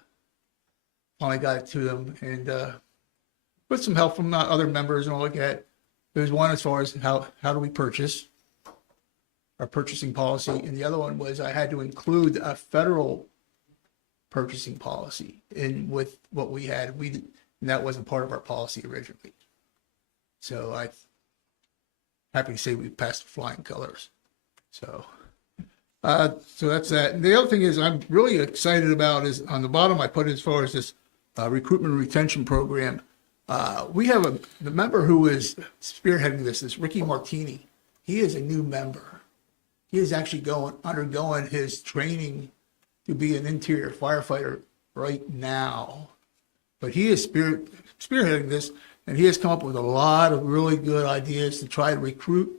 finally got it to them, and with some help from other members and all like that. There's one as far as how do we purchase, our purchasing policy, and the other one was I had to include a federal purchasing policy in with what we had. And that wasn't part of our policy originally. So I'm happy to say we passed flying colors. So that's that. And the other thing is I'm really excited about is on the bottom I put as far as this recruitment and retention program. We have the member who is spearheading this Ricky Martini. He is a new member. He is actually undergoing his training to be an interior firefighter right now. But he is spearheading this, and he has come up with a lot of really good ideas to try to recruit,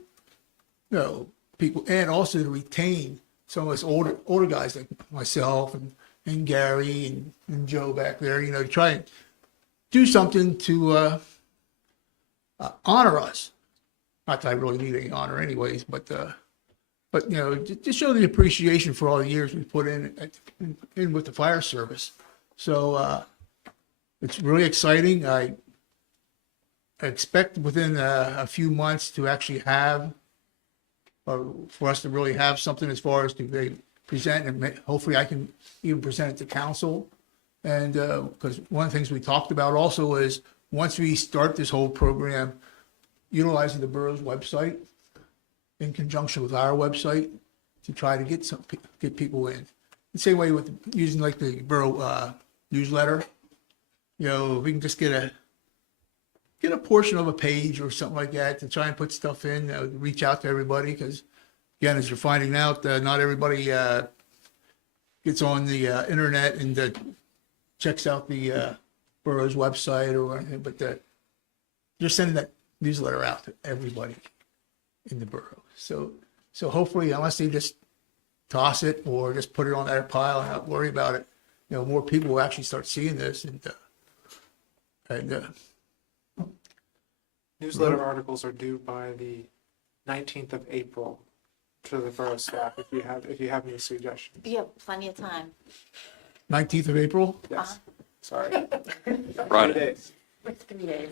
people, and also to retain some of us older guys like myself and Gary and Joe back there, to try and do something to honor us. Not that I really need any honor anyways, but to show the appreciation for all the years we put in with the fire service. So it's really exciting. I expect within a few months to actually have, or for us to really have something as far as to present, and hopefully I can even present it to council. And because one of the things we talked about also is, once we start this whole program, utilizing the borough's website in conjunction with our website to try to get people in. The same way with using like the borough newsletter. You know, if we can just get a portion of a page or something like that to try and put stuff in, reach out to everybody, because again, as you're finding out, not everybody gets on the internet and checks out the borough's website or anything, but just sending that newsletter out to everybody in the borough. So hopefully, unless they just toss it or just put it on their pile and not worry about it, you know, more people will actually start seeing this and Newsletter articles are due by the 19th of April to the borough staff, if you have any suggestions. You have plenty of time. 19th of April. Yes, sorry. Friday. It's 3 days.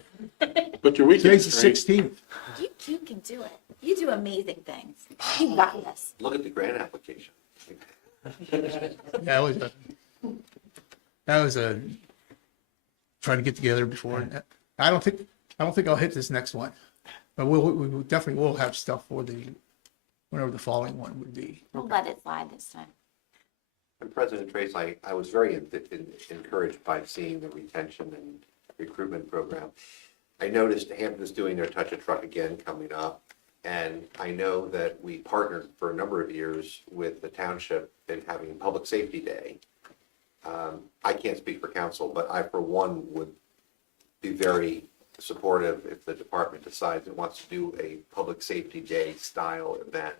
But your Today's weekend's the great. 16th. You can do it. You do amazing things. You got this. Look at the grant application. That was a trying to get together before. I don't think I'll hit this next one, but we definitely will have stuff for whenever the following one would be. We'll let it slide this time. And President Trace, I was very encouraged by seeing the retention and recruitment program. I noticed Hampton's doing their Touch a Truck again coming up, and I know that we partnered for a number of years with the township in having Public Safety Day. I can't speak for council, but I, for one, would be very supportive if the department decides it wants to do a Public Safety Day style event.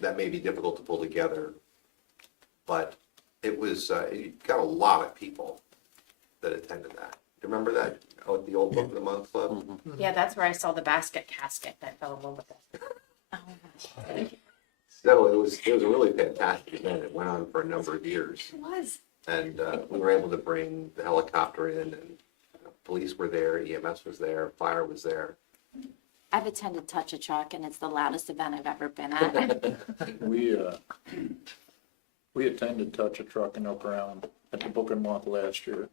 That may be difficult to pull together, but it was, it got a lot of people that attended that. Remember that, at the old Book of the Month Club? Yeah, that's where I saw the basket casket that fell in love with it. So it was a really fantastic event. It went on for a number of years. It was. And we were able to bring the helicopter in, and police were there, EMS was there, fire was there. I've attended Touch a Truck, and it's the loudest event I've ever been at. We attended Touch a Truck in Oak Island at the Book and Month last year.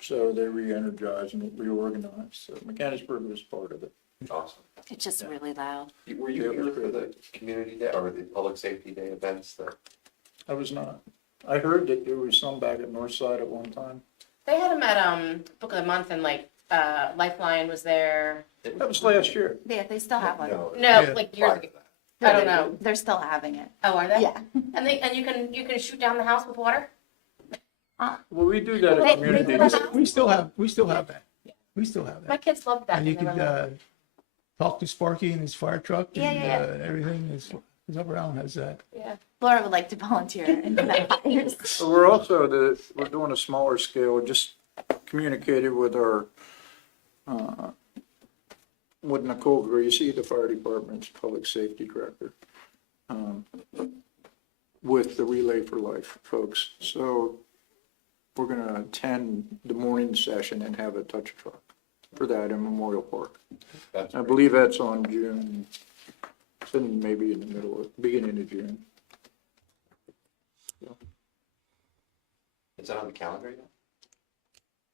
So they re-energized and reorganized. So Mechanicsburg was part of it. Awesome. It's just really loud. Were you here for the community day or the public safety day events that? I was not. I heard that there was some back at Northside at one time. They had them at Book of the Month, and like Lifeline was there. That was last year. Yeah, they still have one. No, Yeah. like years Prior ago. to that. I don't know. They're still having it. Oh, are they? Yeah. And you can shoot down the house with water. Well, we do that They- at community. they do that. We still have that. We still have My that. kids loved that. And you when they could were little. talk to Sparky and his fire truck Yeah, and yeah, everything is up around has that. Yeah. Laura would like to volunteer and do that fires. But we're also we're doing a smaller scale, just communicated with our, with Nicole Greasy, the fire department's public safety director, with the Relay for Life folks. So we're gonna attend the morning session and have a touch truck for that in Memorial Park. That's I great. believe that's on June, it's in maybe in the beginning of June. Is that on the calendar yet?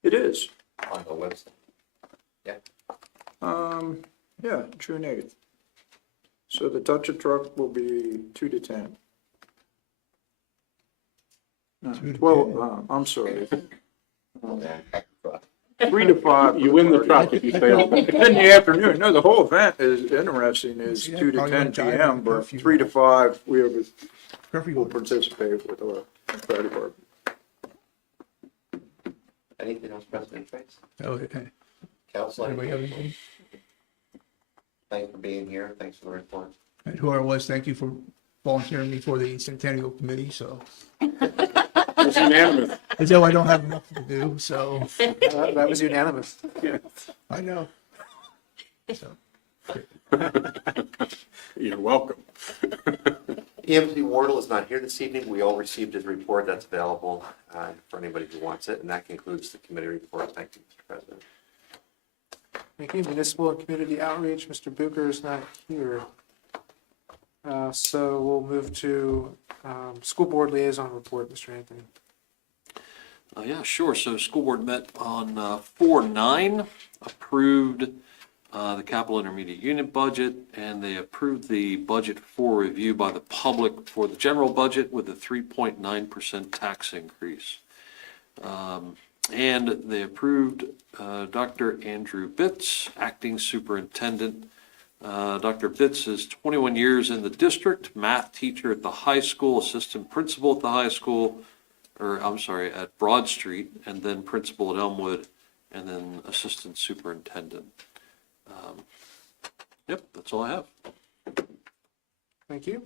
It is. On the website? Yeah, June 8th. So the touch a truck will be 2 to 10. No, 2 to 12, I'm sorry, Yeah. 3 to 5. You win the truck if you fail. In the afternoon, no, the whole event is interesting, is Yeah, 2 to probably 10 won't jive with PM, the but curfew. 3 to 5, we Curfew will one. participate with our fire department. Anything else, President Trace? Oh, okay. Council, Anybody have anything? thanks for being here. Thanks for the report. And whoever it was, thank you for volunteering me for the Centennial Committee, so. It's unanimous. As though I don't have enough to do, so That was unanimous. I know. So, You're welcome. EMC Wardle is not here this evening. We all received his report. That's available for anybody who wants it. And that concludes the committee report. Thank you, Mr. President. Thank you. Municipal and Community Outreach, Mr. Booker is not here. So we'll move to School Board Liaison Report, Mr. Anthony. Yeah, sure. So school board met on 4/9, approved the capital intermediate unit budget, and they approved the budget for review by the public for the general budget with a 3.9% tax increase. And they approved Dr. Andrew Bitts, acting superintendent. Dr. Bitts is 21 years in the district, math teacher at the high school, assistant principal at the high school, at Broad Street, and then principal at Elmwood, and then assistant superintendent. Yep, that's all I have. Thank you.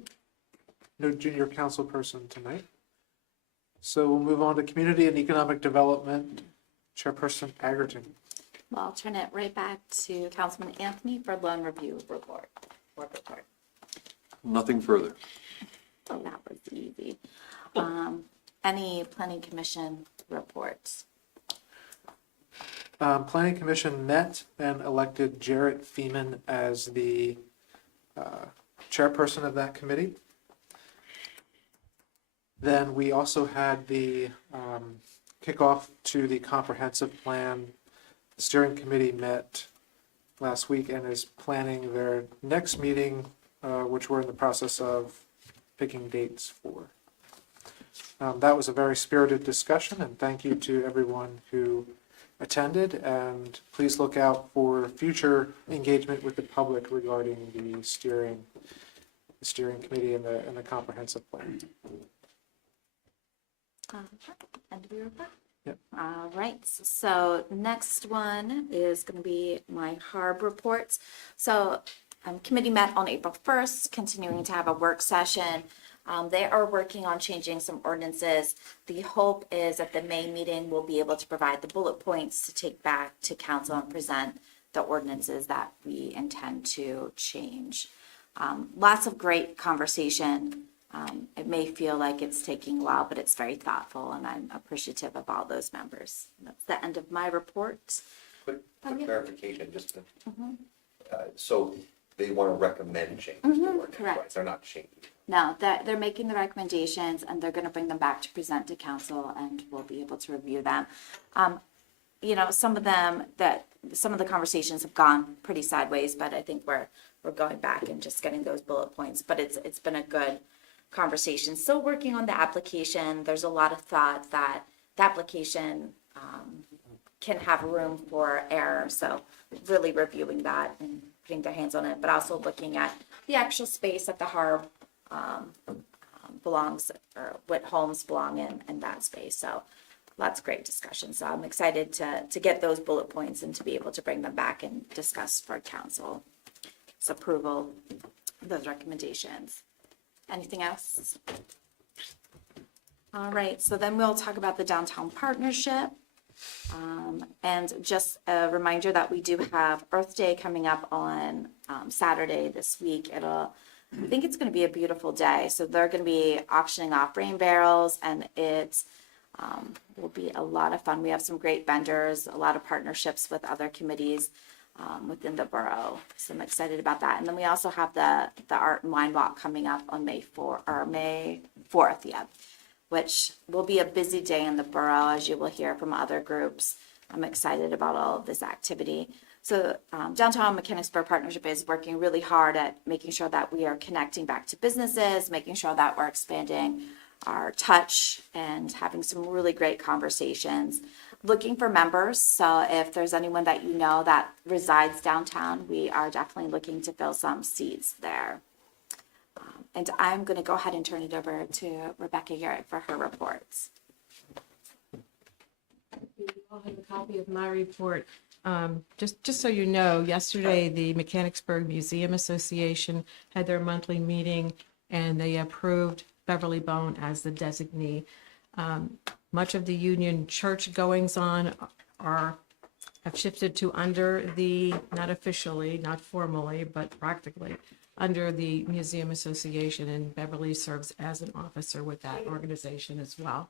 No junior council person tonight. So we'll move on to Community and Economic Development, Chairperson Agerton. Well, I'll turn it right back to Councilman Anthony for loan review report. Nothing further. Oh, that was easy. Any planning commission reports? Planning Commission met and elected Jarrett Feeman as the chairperson of that committee. Then we also had the kickoff to the comprehensive plan. The steering committee met last week and is planning their next meeting, which we're in the process of picking dates for. That was a very spirited discussion, and thank you to everyone who attended, and please look out for future engagement with the public regarding the steering committee and the comprehensive plan. End of your report? Yep. All right, so next one is going to be my HARB reports. So committee met on April 1st, continuing to have a work session. They are working on changing some ordinances. The hope is at the May meeting, we'll be able to provide the bullet points to take back to council and present the ordinances that we intend to change. Lots of great conversation. It may feel like it's taking a while, but it's very thoughtful, and I'm appreciative of all those members. That's the end of my report. Quick yeah. clarification, just to, so they want to recommend changes to ordinance, correct. right? They're not changing. No, they're making the recommendations, and they're going to bring them back to present to council, and we'll be able to review them. Some of the conversations have gone pretty sideways, but I think we're going back and just getting those bullet points. But it's been a good conversation. Still working on the application. There's a lot of thought that the application can have room for error. So really reviewing that and putting their hands on it, but also looking at the actual space that the HARB belongs, or what homes belong in that space. So lots of great discussion. So I'm excited to get those bullet points and to be able to bring them back and discuss for council's approval of those recommendations. Anything else? All right, so then we'll talk about the downtown partnership. And just a reminder that we do have Earth Day coming up on Saturday this week. I think it's going to be a beautiful day. So they're going to be auctioning off rain barrels, and it will be a lot of fun. We have some great vendors, a lot of partnerships with other committees within the borough. So I'm excited about that. And then we also have the Art and Wine Walk coming up on May 4th, which will be a busy day in the borough, as you will hear from other groups. I'm excited about all of this activity. So Downtown Mechanicsburg Partnership is working really hard at making sure that we are connecting back to businesses, making sure that we're expanding our touch and having some really great conversations. Looking for members, so if there's anyone that you know that resides downtown, we are definitely looking to fill some seats there. And I'm going to go ahead and turn it over to Rebecca Garrett for her reports. You all have a copy of my report. Just so you know, yesterday the Mechanicsburg Museum Association had their monthly meeting, and they approved Beverly Bone as the designee. Much of the Union Church goings-on have shifted to under the, not officially, not formally, but practically, under the Museum Association, and Beverly serves as an officer with that organization as well.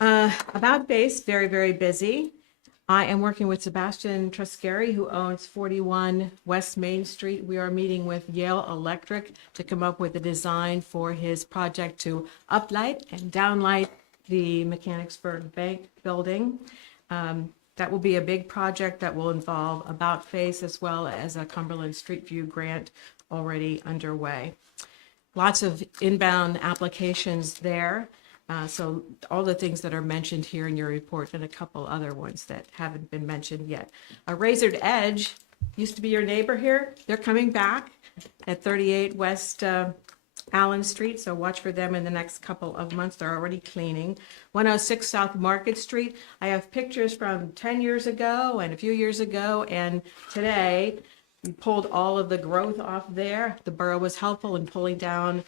About Face, very, very busy. I am working with Sebastian Truscari, who owns 41 West Main Street. We are meeting with Yale Electric to come up with a design for his project to uplight and downlight the Mechanicsburg Bank building. That will be a big project that will involve About Face as well as a Cumberland Street View grant already underway. Lots of inbound applications there. So all the things that are mentioned here in your report and a couple other ones that haven't been mentioned yet. A Razored Edge used to be your neighbor here. They're coming back at 38 West Allen Street, so watch for them in the next couple of months. They're already cleaning. 106 South Market Street. I have pictures from 10 years ago and a few years ago and today. We pulled all of the growth off there. The borough was helpful in pulling down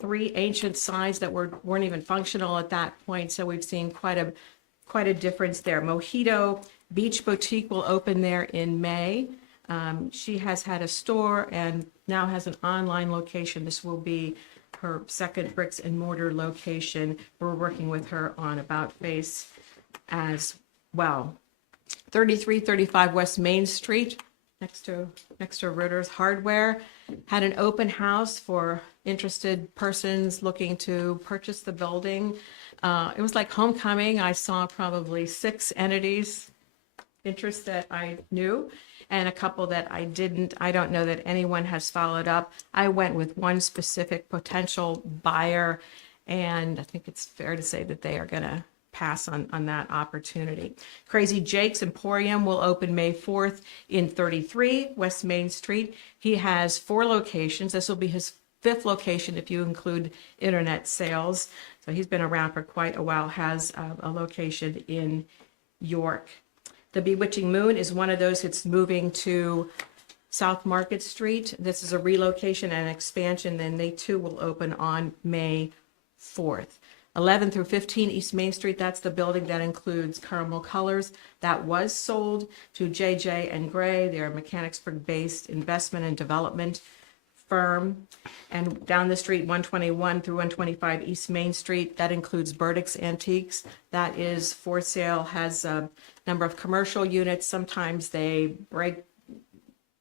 3 ancient signs that weren't even functional at that point. So we've seen quite a difference there. Mojito Beach Boutique will open there in May. She has had a store and now has an online location. This will be her second bricks and mortar location. We're working with her on About Face as well. 3335 West Main Street, next to Ritter's Hardware, had an open house for interested persons looking to purchase the building. It was like homecoming. I saw probably 6 entities interest that I knew and a couple that I didn't. I don't know that anyone has followed up. I went with one specific potential buyer, and I think it's fair to say that they are going to pass on that opportunity. Crazy Jake's Emporium will open May 4th in 33 West Main Street. He has 4 locations. This will be his 5th location if you include internet sales. So he's been around for quite a while, has a location in York. The Bewitching Moon is one of those that's moving to South Market Street. This is a relocation and expansion, and they too will open on May 4th. 11 through 15 East Main Street, that's the building that includes Caramel Colors. That was sold to J.J. and Gray. They're a Mechanicsburg-based investment and development firm. And down the street, 121 through 125 East Main Street, that includes Burdick's Antiques. That is for sale, has a number of commercial units. Sometimes they break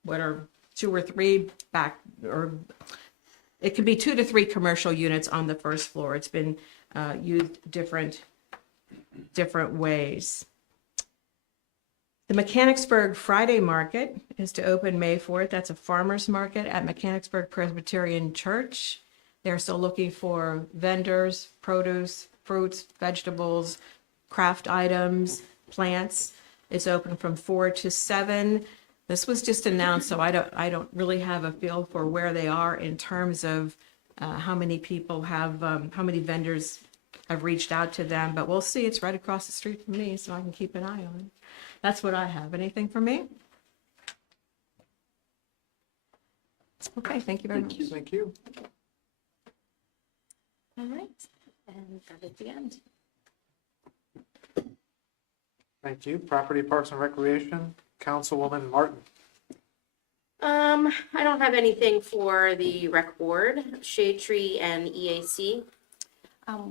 what are 2 or 3 back, or it could be 2 to 3 commercial units on the first floor. It's been used different ways. The Mechanicsburg Friday Market is to open May 4th. That's a farmer's market at Mechanicsburg Presbyterian Church. They're still looking for vendors, produce, fruits, vegetables, craft items, plants. It's open from 4 to 7. This was just announced, so I don't really have a feel for where they are in terms of how many people have, how many vendors have reached out to them, but we'll see. It's right across the street from me, so I can keep an eye on it. That's what I have. Anything from me? Okay, thank you very much. Thank you. All right, and that is the end. Thank you. Property, Parks and Recreation, Councilwoman Martin. I don't have anything for the rec board, Shade Tree and EAC.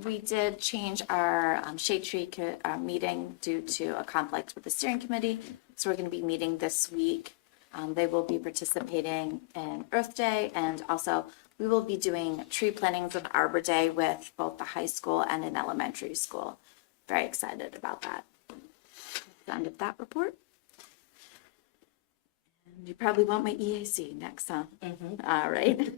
We did change our Shade Tree meeting due to a conflict with the steering committee. So we're going to be meeting this week. They will be participating in Earth Day, and also we will be doing tree plantings with Arbor Day with both the high school and an elementary school. Very excited about that. That's the end of that report. You probably want my EAC next, huh? All right,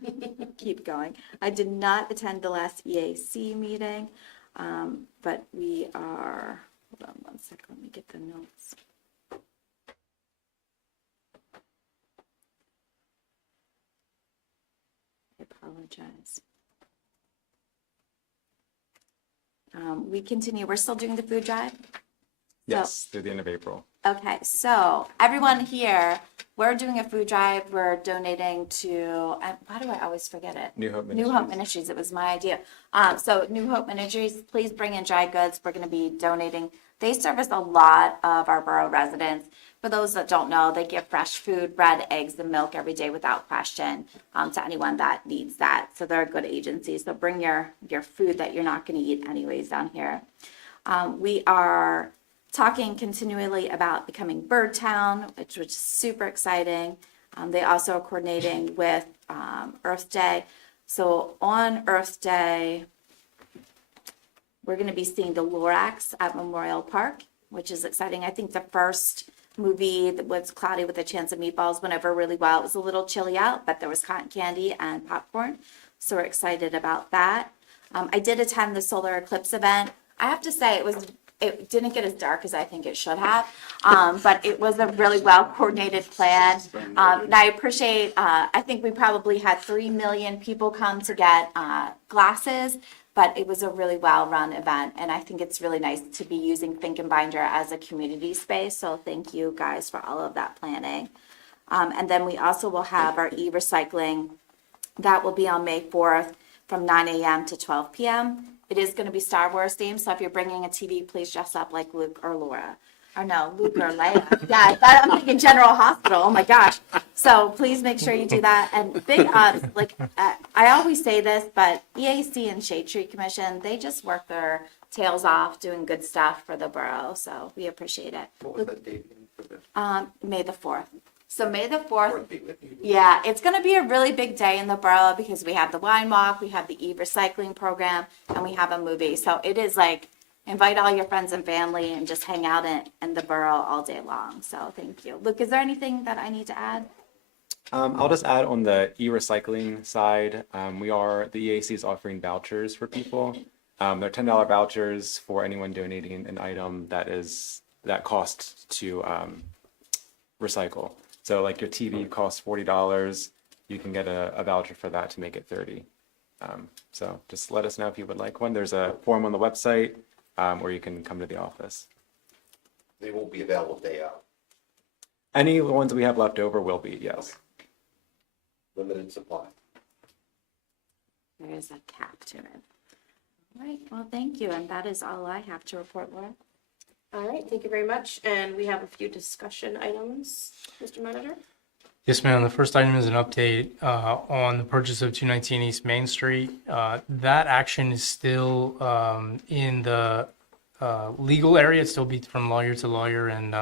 keep going. I did not attend the last EAC meeting, but we are, hold on one second, let me get the notes. I apologize. We continue, we're still doing the food drive? Yes, through the end of April. Okay, so everyone here, we're doing a food drive. We're donating to, why do I always forget it? New Hope New Hope Ministries. It was my idea. So New Hope Ministries, please bring in dry goods. We're going to be donating. They service a lot of our borough residents. For those that don't know, they give fresh food, bread, eggs, and milk every day without question to anyone that needs that. So they're a good agency. So bring your food that you're not going to eat anyways down here. We are talking continually about becoming Bird Town, which is super exciting. They also are coordinating with Earth Day. So on Earth Day, we're going to be seeing the Lorax at Memorial Park, which is exciting. I think the first movie that was Cloudy with a Chance of Meatballs went over really well. It was a little chilly out, but there was cotton candy and popcorn. So we're excited about that. I did attend the solar eclipse event. I have to say it didn't get as dark as I think it should have, but it was a really well coordinated plan. And I appreciate, I think we probably had 3 million people come to get glasses, but it was a really well-run event. And I think it's really nice to be using Think and Binder as a community space. So thank you guys for all of that planning. And then we also will have our e-recycling. That will be on May 4th from 9 a.m. to 12 p.m. It is going to be Star Wars themed, so if you're bringing a TV, please dress up like Luke or Laura. Or no, Luke or Leia. Yeah, I'm thinking General Hospital. Oh my gosh. So please make sure you do that. And big ups, I always say this, but EAC and Shade Tree Commission, they just work their tails off doing good stuff for the borough. So we appreciate it. What was that date for this? May the 4th. So May the 4th, yeah, it's going to be a really big day in the borough because we have the wine walk, we have the e-recycling program, and we have a movie. So it is like, invite all your friends and family and just hang out in the borough all day long. So thank you. Luke, is there anything that I need to add? I'll just add on the e-recycling side, the EAC is offering vouchers for people. They're $10 vouchers for anyone donating an item that costs to recycle. So like your TV costs $40, you can get a voucher for that to make it $30. So just let us know if you would like one. There's a form on the website or you can come to the office. They won't be available day out. Any ones we have left over will be, yes. Limited supply. There is a cap to it. All right, well, thank you. And that is all I have to report, Laura. All right, thank you very much. And we have a few discussion items, Mr. Manager. Yes, ma'am. The first item is an update on the purchase of 219 East Main Street. That action is still in the legal area. It's still beat from lawyer to lawyer, and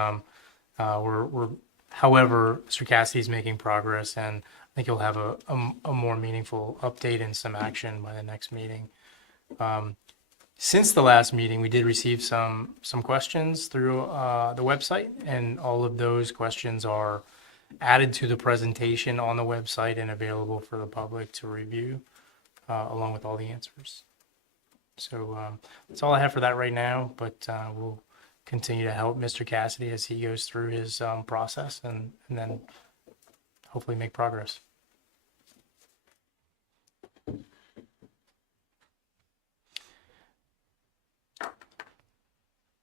however, Mr. Cassidy is making progress, and I think you'll have a more meaningful update and some action by the next meeting. Since the last meeting, we did receive some questions through the website, and all of those questions are added to the presentation on the website and available for the public to review, along with all the answers. So that's all I have for that right now, but we'll continue to help Mr. Cassidy as he goes through his process and then hopefully make progress.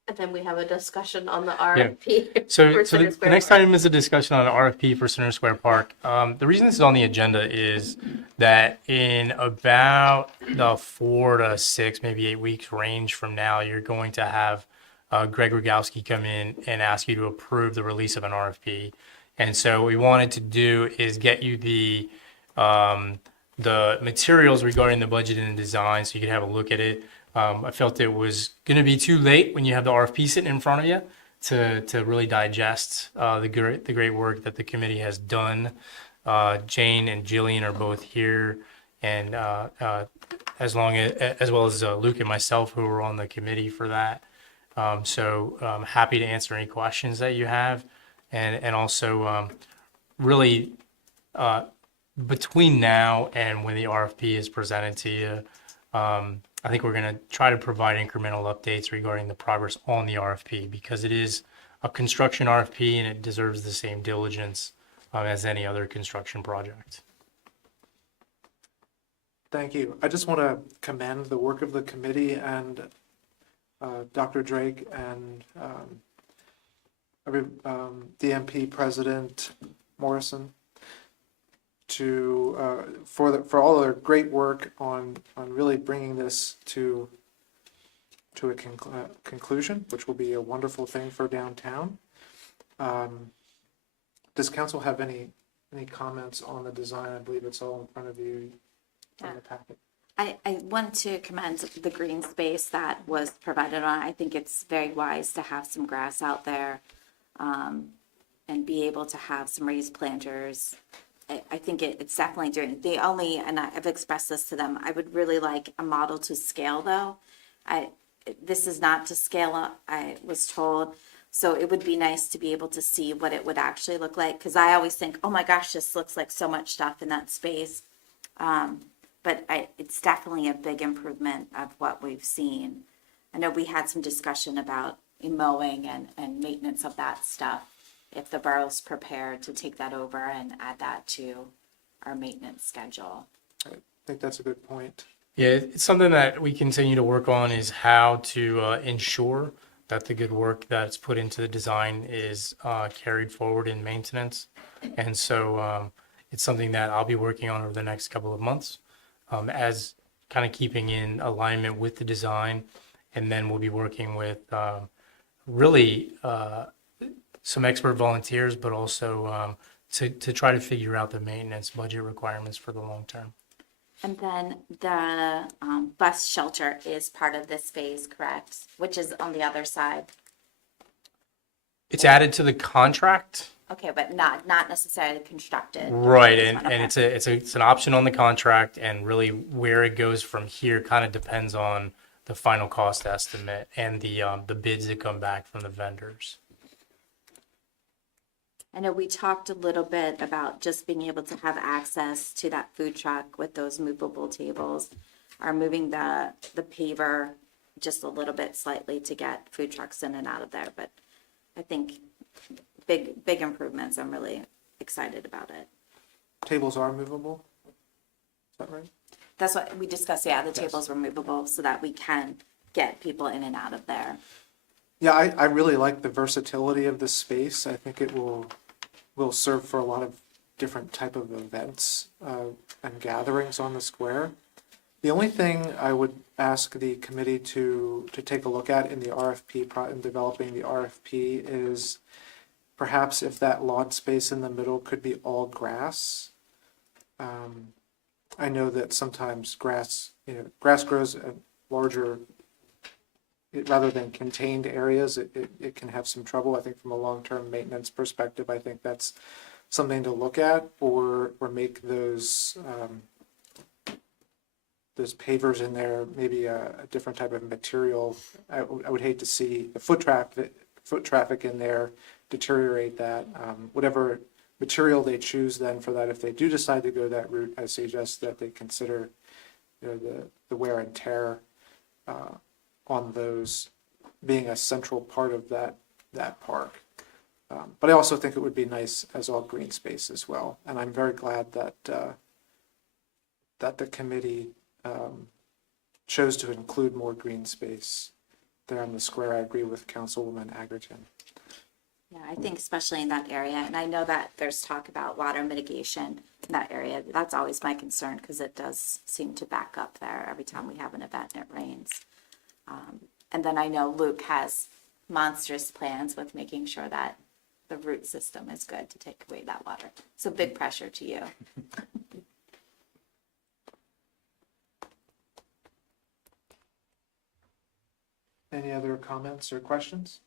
And then we have a discussion on the RFP. So for the Center Square next Park. item is a discussion on an RFP for Center Square Park. The reason this is on the agenda is that in about the 4 to 6, maybe 8 weeks range from now, you're going to have Greg Rogowski come in and ask you to approve the release of an RFP. And so what we wanted to do is get you the materials regarding the budget and the design so you could have a look at it. I felt it was going to be too late when you have the RFP sitting in front of you to really digest the great work that the committee has done. Jane and Jillian are both here, and as well as Luke and myself, who were on the committee for that. So I'm happy to answer any questions that you have, and also really between now and when the RFP is presented to you. I think we're going to try to provide incremental updates regarding the progress on the RFP because it is a construction RFP and it deserves the same diligence as any other construction project. Thank you. I just want to commend the work of the committee and Dr. Drake and DMP President Morrison to, for all of their great work on really bringing this to a conclusion, which will be a wonderful thing for downtown. Does council have any comments on the design? I believe it's all in front of you in the packet. I want to commend the green space that was provided on. I think it's very wise to have some grass out there, and be able to have some raised planters. I think it's definitely doing and I've expressed this to them, I would really like a model to scale though. This is not to scale up, I was told. So it would be nice to be able to see what it would actually look like. Cause I always think, oh my gosh, this looks like so much stuff in that space. But it's definitely a big improvement of what we've seen. I know we had some discussion about mowing and maintenance of that stuff. If the borough's prepared to take that over and add that to our maintenance schedule. I think that's a good point. Yeah, it's something that we continue to work on is how to ensure that the good work that's put into the design is carried forward in maintenance. And so it's something that I'll be working on over the next couple of months as kind of keeping in alignment with the design. And then we'll be working with really some expert volunteers, but also to try to figure out the maintenance budget requirements for the long term. And then the bus shelter is part of this phase, correct? Which is on the other side. It's added to the contract. Okay, but not necessarily constructed. Right, Okay. and it's an option on the contract, and really where it goes from here kind of depends on the final cost estimate and the bids that come back from the vendors. I know we talked a little bit about just being able to have access to that food truck with those movable tables, or moving the paver just a little bit slightly to get food trucks in and out of there. But I think big improvements. I'm really excited about it. Tables are movable? Is that right? That's what we discussed. Yeah, the tables were movable so that we can get people in and out of there. Yeah, I really like the versatility of this space. I think it will serve for a lot of different type of events and gatherings on the square. The only thing I would ask the committee to take a look at in the RFP, in developing the RFP, is perhaps if that lawn space in the middle could be all grass. I know that sometimes grass grows at larger, rather than contained areas, it can have some trouble. I think from a long-term maintenance perspective, I think that's something to look at, or make those pavers in there, maybe a different type of material. I would hate to see the foot traffic in there deteriorate that. Whatever material they choose then for that, if they do decide to go that route, I suggest that they consider the wear and tear on those being a central part of that park. But I also think it would be nice as all green space as well. And I'm very glad that the committee chose to include more green space there on the square. I agree with Councilwoman Agerton. Yeah, I think especially in that area, and I know that there's talk about water mitigation in that area. That's always my concern because it does seem to back up there every time we have an event and it rains. And then I know Luke has monstrous plans with making sure that the root system is good to take away that water. So big pressure to you. Any other comments or questions?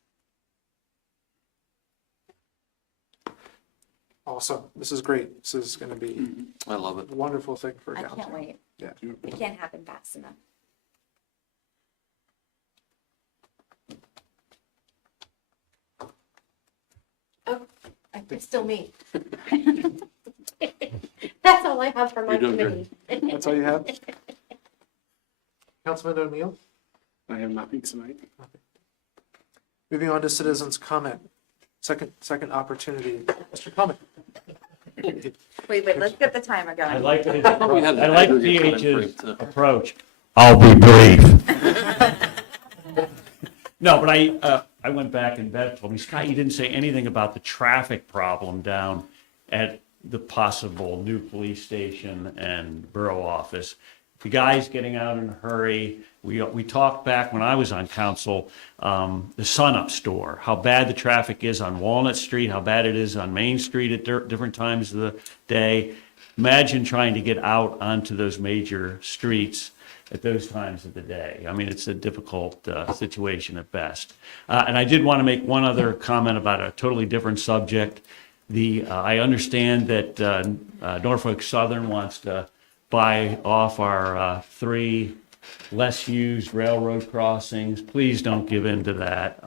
Awesome. This is great. This is going to be I love it. a wonderful thing for I downtown. can't wait. Yeah. It can't happen fast enough. Oh, it's still me. That's all I have for my You're doing committee. That's all you have? Councilman O'Neill? I have nothing tonight. Moving on to citizens' comment. Second opportunity. Mr. Comment. Wait, let's get the timer going. I like we had I like aggregate time DH's frame, too. approach. I'll be brief. No, but I I went back and Beth told me, Scott, you didn't say anything about the traffic problem down at the possible new police station and borough office. The guy's getting out in a hurry. We talked back when I was on council, the Sun-Up store, how bad the traffic is on Walnut Street, how bad it is on Main Street at different times of the day. Imagine trying to get out onto those major streets at those times of the day. I mean, it's a difficult situation at best. And I did want to make one other comment about a totally different subject. I understand that Norfolk Southern wants to buy off our 3 less used railroad crossings. Please don't give in to that.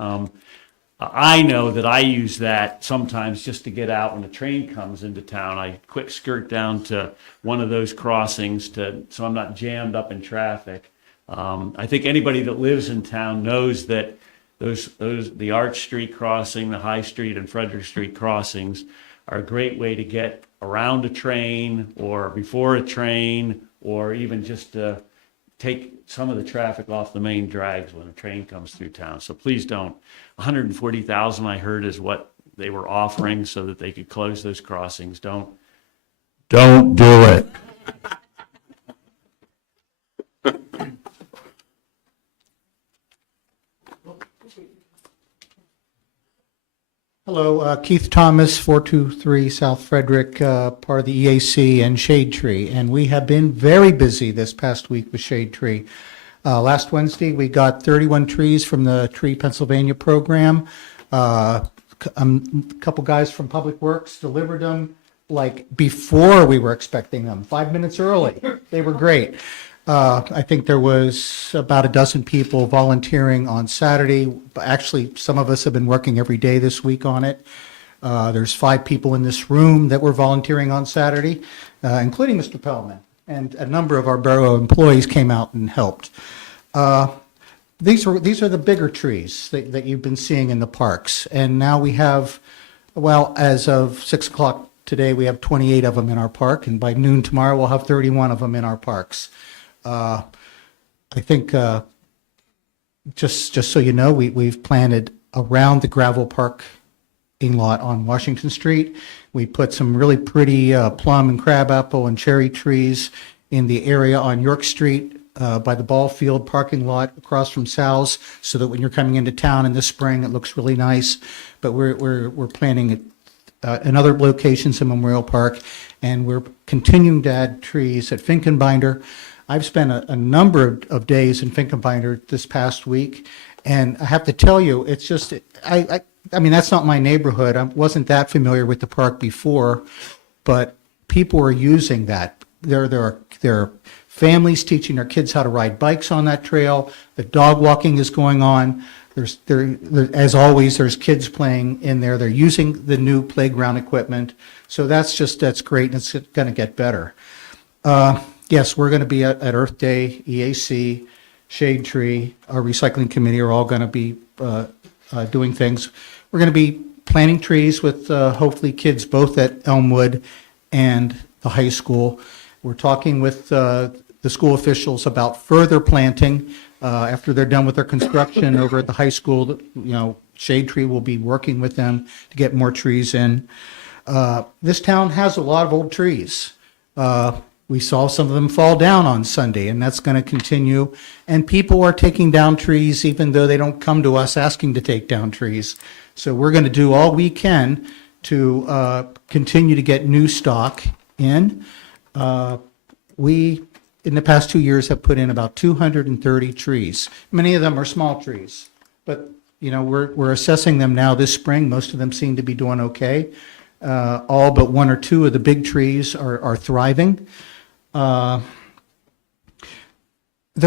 I know that I use that sometimes just to get out when a train comes into town. I quick skirt down to one of those crossings so I'm not jammed up in traffic. I think anybody that lives in town knows that the Arch Street crossing, the High Street and Frederick Street crossings are a great way to get around a train or before a train, or even just to take some of the traffic off the main drags when a train comes through town. So please don't. 140,000 I heard is what they were offering so that they could close those crossings. Don't do it. Hello, Keith Thomas, 423 South Frederick, part of the EAC and Shade Tree. And we have been very busy this past week with Shade Tree. Last Wednesday, we got 31 trees from the Tree Pennsylvania program. A couple guys from Public Works delivered them like before we were expecting them, 5 minutes early. They were great. I think there was about a dozen people volunteering on Saturday. Actually, some of us have been working every day this week on it. There's 5 people in this room that were volunteering on Saturday, including Mr. Pellman. And a number of our borough employees came out and helped. These are the bigger trees that you've been seeing in the parks. And now we have, well, as of 6 o'clock today, we have 28 of them in our park. And by noon tomorrow, we'll have 31 of them in our parks. I think, just so you know, we've planted around the gravel parking lot on Washington Street. We put some really pretty plum and crabapple and cherry trees in the area on York Street by the ball field parking lot across from Sal's, so that when you're coming into town in the spring, it looks really nice. But we're planting it in other locations in Memorial Park, and we're continuing to add trees at Finkenbinder. I've spent a number of days in Finkenbinder this past week, and I have to tell you, it's just, I mean, that's not my neighborhood. I wasn't that familiar with the park before, but people are using that. There are families teaching their kids how to ride bikes on that trail. The dog walking is going on. As always, there's kids playing in there. They're using the new playground equipment. So that's great, and it's going to get better. Yes, we're going to be at Earth Day, EAC, Shade Tree, our recycling committee are all going to be doing things. We're going to be planting trees with hopefully kids both at Elmwood and the high school. We're talking with the school officials about further planting after they're done with their construction over at the high school. Shade Tree will be working with them to get more trees in. This town has a lot of old trees. We saw some of them fall down on Sunday, and that's going to continue. And people are taking down trees even though they don't come to us asking to take down trees. So we're going to do all we can to continue to get new stock in. We, in the past 2 years, have put in about 230 trees. Many of them are small trees, but we're assessing them now this spring. Most of them seem to be doing okay. All but 1 or 2 of the big trees are thriving. There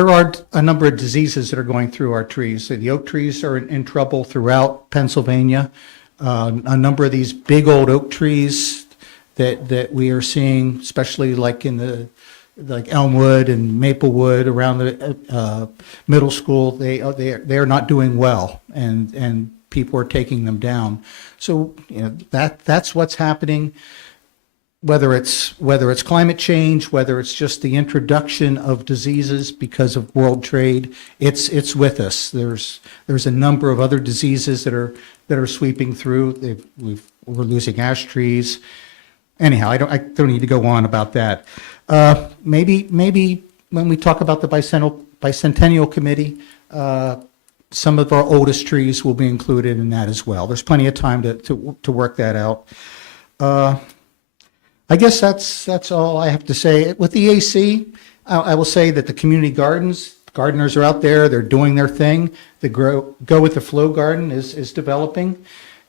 are a number of diseases that are going through our trees. The oak trees are in trouble throughout Pennsylvania. A number of these big old oak trees that we are seeing, especially like like Elmwood and Maplewood around the middle school, they are not doing well, and people are taking them down. So that's what's happening. whether it's climate change, whether it's just the introduction of diseases because of world trade, it's with us. There's a number of other diseases that are sweeping through. We're losing ash trees. Anyhow, I don't need to go on about that. Maybe when we talk about the bicentennial committee, some of our oldest trees will be included in that as well. There's plenty of time to work that out. I guess that's all I have to say. With the AC, I will say that the community gardeners are out there, they're doing their thing. The Go with the Flow garden is developing.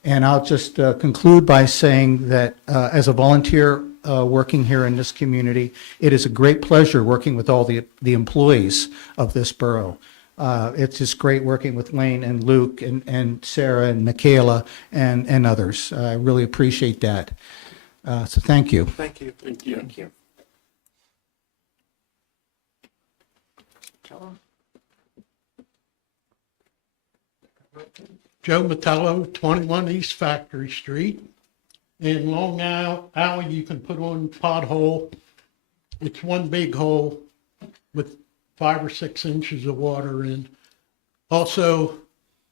And I'll just conclude by saying that as a volunteer working here in this community, it is a great pleasure working with all the employees of this borough. It's just great working with Lane and Luke and Sarah and Michaela and others. I really appreciate that. So thank you. Thank you. Thank you. Thank you. Joe Metello, 21 East Factory Street. In Long Alley, you can put on pothole. It's one big hole with 5 or 6 inches of water in. Also,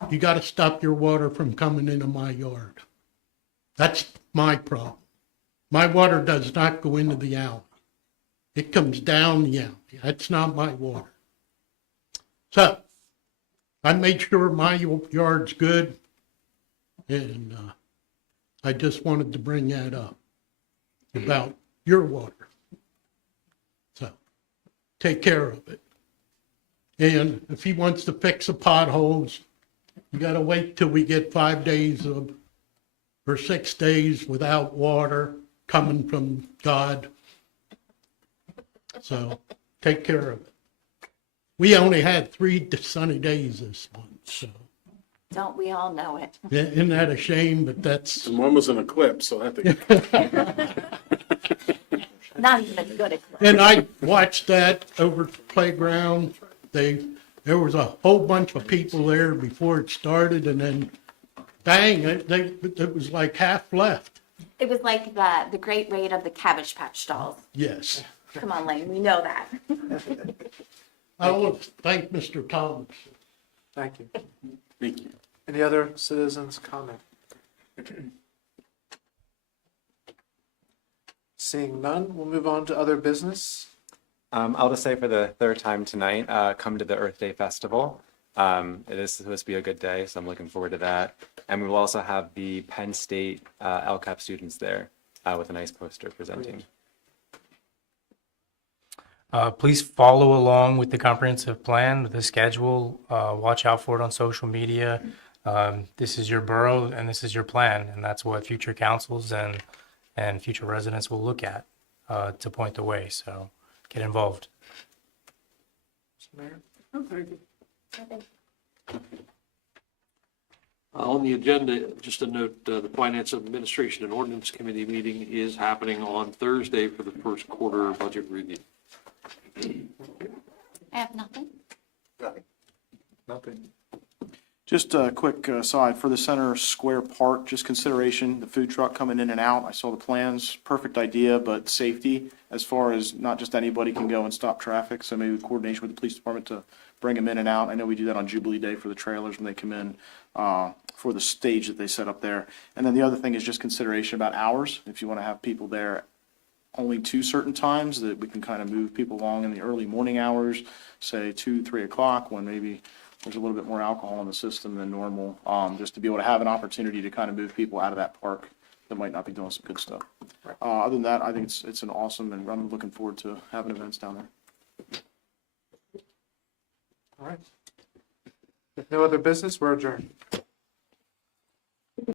you got to stop your water from coming into my yard. That's my problem. My water does not go into the alley. It comes down the alley. That's not my water. So, I made sure my yard's good, and I just wanted to bring that up about your water. So, take care of it. And if he wants to fix the potholes, you gotta wait till we get 5 days or 6 days without water coming from God. So, take care of it. We only had 3 sunny days this month, so. Don't we all know it? Isn't that a shame? But that's. And one was an eclipse, so I think. Not even a good eclipse. And I watched that over at the playground. There was a whole bunch of people there before it started, and then bang, it was like half left. It was like the great raid of the Cabbage Patch dolls. Yes. Come on, Lane, we know that. I want to thank Mr. Thomas. Thank you. Thank you. Any other citizens comment? Seeing none, we'll move on to other business. I'll just say for the 3rd time tonight, come to the Earth Day Festival. It is supposed to be a good day, so I'm looking forward to that. And we will also have the Penn State LCAP students there with a nice poster presenting. Please follow along with the comprehensive plan, with the schedule. Watch out for it on social media. This is your borough and this is your plan, and that's what future councils and future residents will look at to point the way. So get involved. Mr. Mayor? Oh, thank you. On the agenda, just a note, the Finance Administration and Ordinance Committee meeting is happening on Thursday for the first quarter budget review. I have nothing. Nothing. Just a quick aside, for the Center Square Park, just consideration, the food truck coming in and out. I saw the plans, perfect idea, but safety as far as not just anybody can go and stop traffic. So maybe coordination with the police department to bring them in and out. I know we do that on Jubilee Day for the trailers when they come in for the stage that they set up there. And then the other thing is just consideration about hours. If you want to have people there only 2 certain times, that we can kind of move people along in the early morning hours, say 2, 3 o'clock, when maybe there's a little bit more alcohol in the system than normal, just to be able to have an opportunity to kind of move people out of that park that might not be doing some good stuff. Other than that, I think it's an awesome, and I'm looking forward to having events down there. All right. If no other business, we're adjourned.